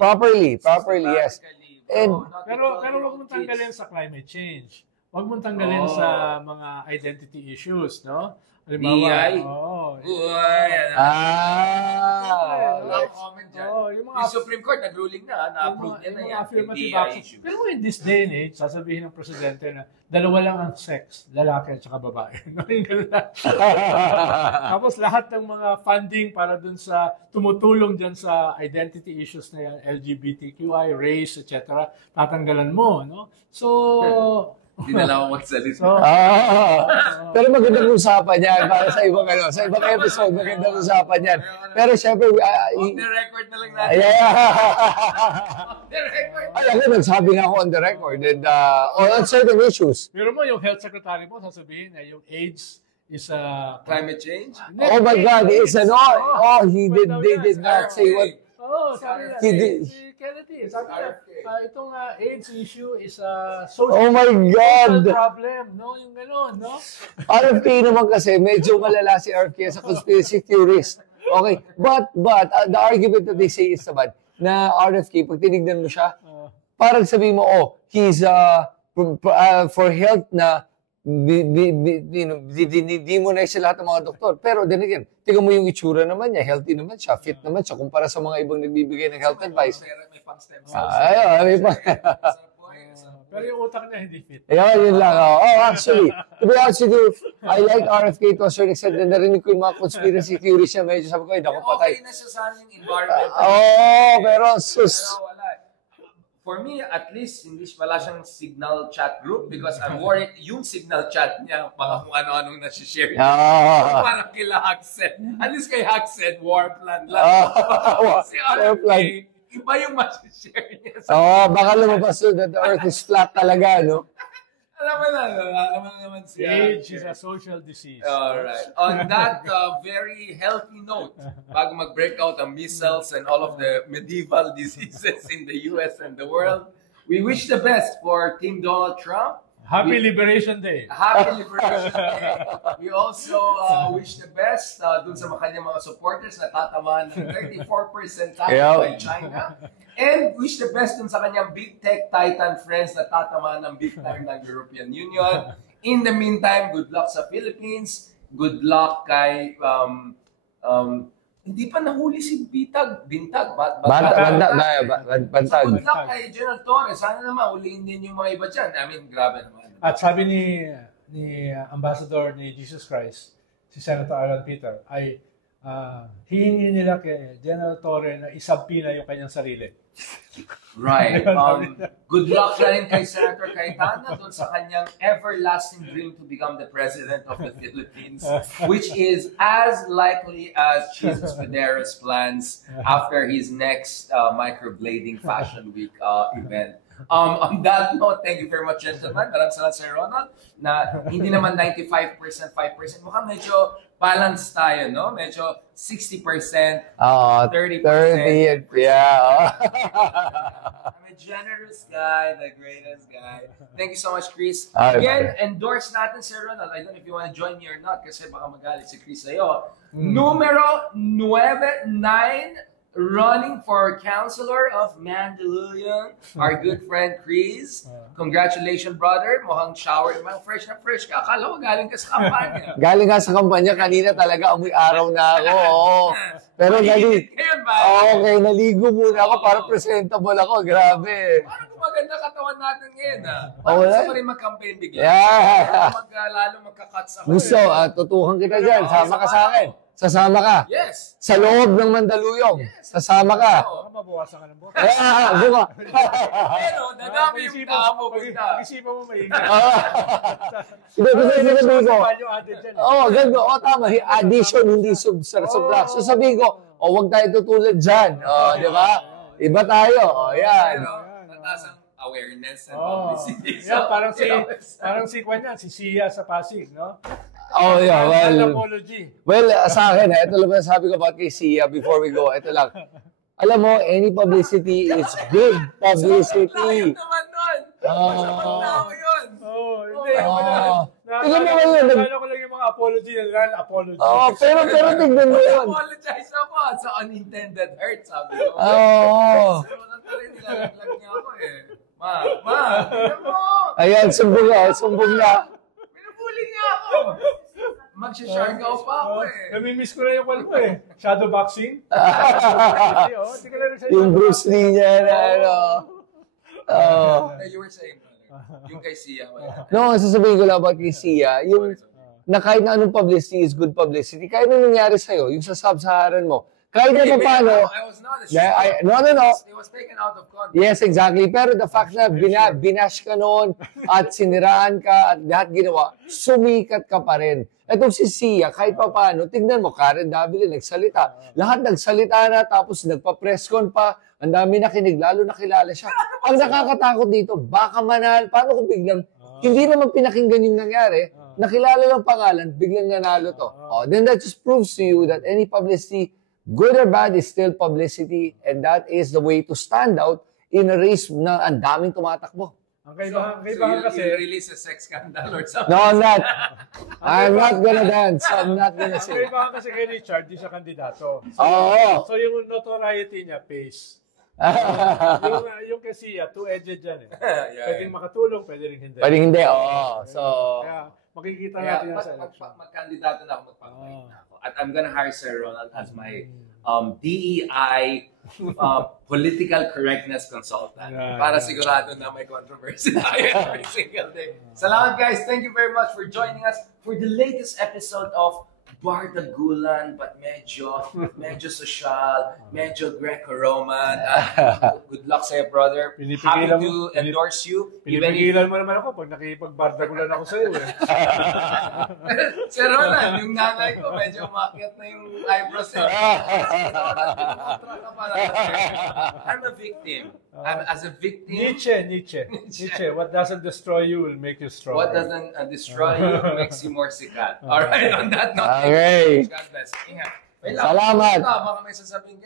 properly, yes. And Pero wag mong tanggalin sa climate change. Wag mong tanggalin sa mga identity issues, no? BI? Oo. Walang comment dyan. Yung mga Yung Supreme Court nag-ruling na, na-approve niya na yung yan. affirmative BI action. issue. Pero in this day and age, sasabihin ng presidente na dalawa lang ang sex, lalaki at saka babae. Yung ganun lang. Tapos lahat ng mga funding para dun sa tumutulong dyan sa identity issues na yan, LGBTQI, race, etc., tatanggalan mo, no? So, Hindi na lang ako magsalita. pero magandang usapan yan para sa ibang episode, magandang usapan yan. Pero syempre, On the record na lang natin. On the record. Alam ko, nagsabi nga ako on the record and on certain issues. pero mo, yung health secretary mo, sasabihin na yung AIDS is a... Climate change? Oh my God, it's they did not say what. Sabi na, He did- si Kennedy, sabi na, itong AIDS issue is a social, Oh my God! social problem, no? Yung gano'n, no? RFK naman kasi, medyo malala si RFK sa conspiracy theorist. Okay, but the argument that they say is naman, na RFK, pag tinignan mo siya, parang sabihin mo, he's for health na demonize lahat ng mga doktor. Pero then again, tingnan mo yung itsura naman niya, healthy naman siya, fit naman siya, kumpara sa mga ibang nagbibigay ng health advice. May pang stem cells. May pa. Pero yung utak niya hindi fit. Yun lang. Actually, to be honest with you, I like RFK to a certain extent. Narinig ko yung mga conspiracy theories niya. Medyo sabi ko, ako patay. Okay na siya sa yung environment. Pero sus. Pero wala. For me, at least, wala siyang signal chat group because I'm worried yung signal chat niya, mga kung ano-anong nasi-share niya. Parang kila Hackset. At least kay Hackset, war plan lang. Si RFK, iba yung masi-share niya. Baka lumabas doon that the earth is flat talaga, no? Alam mo naman si AIDS is a social disease. Alright. On that very healthy note, bago mag-break out ang measles and all of the medieval diseases in the US and the world, we wish the best for Team Donald Trump. Happy Liberation Day. Happy Liberation Day. We also wish the best dun sa kanyang mga supporters na tatamaan ng 34% tax by China. And wish the best dun sa kanyang big tech titan friends na tatamaan ng big time ng European Union. In the meantime, good luck sa Philippines. Good luck kay hindi pa nahuli si Bintag. Bantag. Good luck kay General Torres. Sana naman huliin din yung mga iba dyan. I mean, grabe naman. At sabi ni Ambassador ni Jesus Christ, si Senator Alan Peter, ay hihingi nila kay General Torre na isabpina yung kanyang sarili. Right. Good luck na rin kay Senator Cayetana doon sa kanyang everlasting dream to become the President of the Philippines, which is as likely as Jesus Pideras plans after his next microblading Fashion Week event. On that note, thank you very much, gentlemen. Maraming salamat, Sir Ronald, na hindi naman 95%, 5%. Mukhang medyo balance tayo, no? Medyo 60%, 30%. 30, yeah. I mean, the generous guy, the greatest guy. Thank you so much, Chris. Ay, Again, endorse natin si Ronald. I don't know if you want to join me or not kasi baka magalit si Chris sa'yo. Numero 99, running for Councilor of Mandaluyong, our good friend Chris. Congratulations, brother. Mukhang shower. Fresh na fresh ka. Akala ko galing ka sa kampanya. Galing nga sa kampanya, kanina talaga amoy araw na ako. Oo. Pero naligo muna ako para presentable ako. Grabe. Parang maganda katawan natin ngayon, ha? Oh, wala? Gusto mo rin mag-campaign bigla. Yeah. Lalo magka-cuts ako. Gusto, tutukan kita dyan. Sama ka sa akin. Sasama ka. Yes. Sa loob ng Mandaluyong. Sasama ka. Baka mabawasan ka ng boto. Buka. Pero, nadami yung tao mo. Pag-isipan mo maingat. Hindi, kasi sinabi ko. Value added dyan. Ganito. Tama. Addition, hindi subtract. So sabihin ko, huwag tayo tutulad dyan. Di ba? Iba tayo. Yan. Pero, mataas ang awareness and publicity. Yeah, parang si Kwan yan, si Sia sa Pasig, no? Yeah, Apology. Well, sa akin, ito lang ang sabi ko about kay Sia before we go. Ito lang. Alam mo, any publicity is good publicity. naman nun. Masamang tao yun. Hindi. Tingnan mo ngayon. Nagkala ko lang yung mga apology na apology. Pero tignan mo yun. Apologize ako sa unintended hurt, sabi ko. Pero nilalaglag niya ako eh. Tingnan mo. Ayan, sumbong na. Binubuli niya ako. Magsha-shargaw pa ako eh. Namimiss ko na yung kwento eh. Shadow boxing. Yung Bruce Lee niya na ano. You were saying, brother, yung kay Sia. No, sasabihin ko lang about kay Sia, yung na kahit na anong publicity is good publicity. Kahit na nangyari sa'yo, yung sa sub-Saharan mo, kahit na paano. I was not. No. It was taken out of context. Yes, exactly. Pero the fact na binash ka noon at siniraan ka at lahat ginawa, sumikat ka pa rin. Itong si Sia, kahit pa paano, tignan mo, Karen Davila nagsalita. Lahat nagsalita na, tapos nagpa-presscon pa, ang dami nakinig, lalo nakilala siya. Ang nakakatakot dito, baka manal, paano kung biglang, hindi naman pinakinggan yung nangyari, nakilala lang pangalan, biglang nanalo to. Then that just proves to you that any publicity, good or bad, is still publicity, and that is the way to stand out in a race na ang daming tumatakbo. Ang kaibahan kasi... you release a sex scandal or something? No, I'm not. I'm not gonna dance. I'm not gonna Ang sing. kaibahan kasi kay Richard, di siya kandidato. So yung notoriety niya, pace. yung kay Sia, two-edged yan eh. Pwedeng makatulong, pwede rin hindi. Pwede hindi, oo. So, Kaya makikita natin yan sa election. Magkandidato na ako, magpapahit na ako. At I'm gonna hire Sir Ronald as my DEI political correctness consultant para sigurado na may controversy tayo every single day. Salamat guys. Thank you very much for joining us for the latest episode of Bardagulan, but medyo social, medyo Greco-Roman. Good luck sa'yo, brother. Happy to endorse you. Pinipigilan mo naman ako pag nakipagbardagulan ako sa'yo eh. Sir Ronald, yung nanay ko, medyo umakyat na yung eyebrows eh. I'm a victim. As a victim... Nietzsche. What doesn't destroy you will make you strong. What doesn't destroy you makes you more sikat. Alright, on that note, okay. God bless. Ingat. Salamat. Baka may sasabihin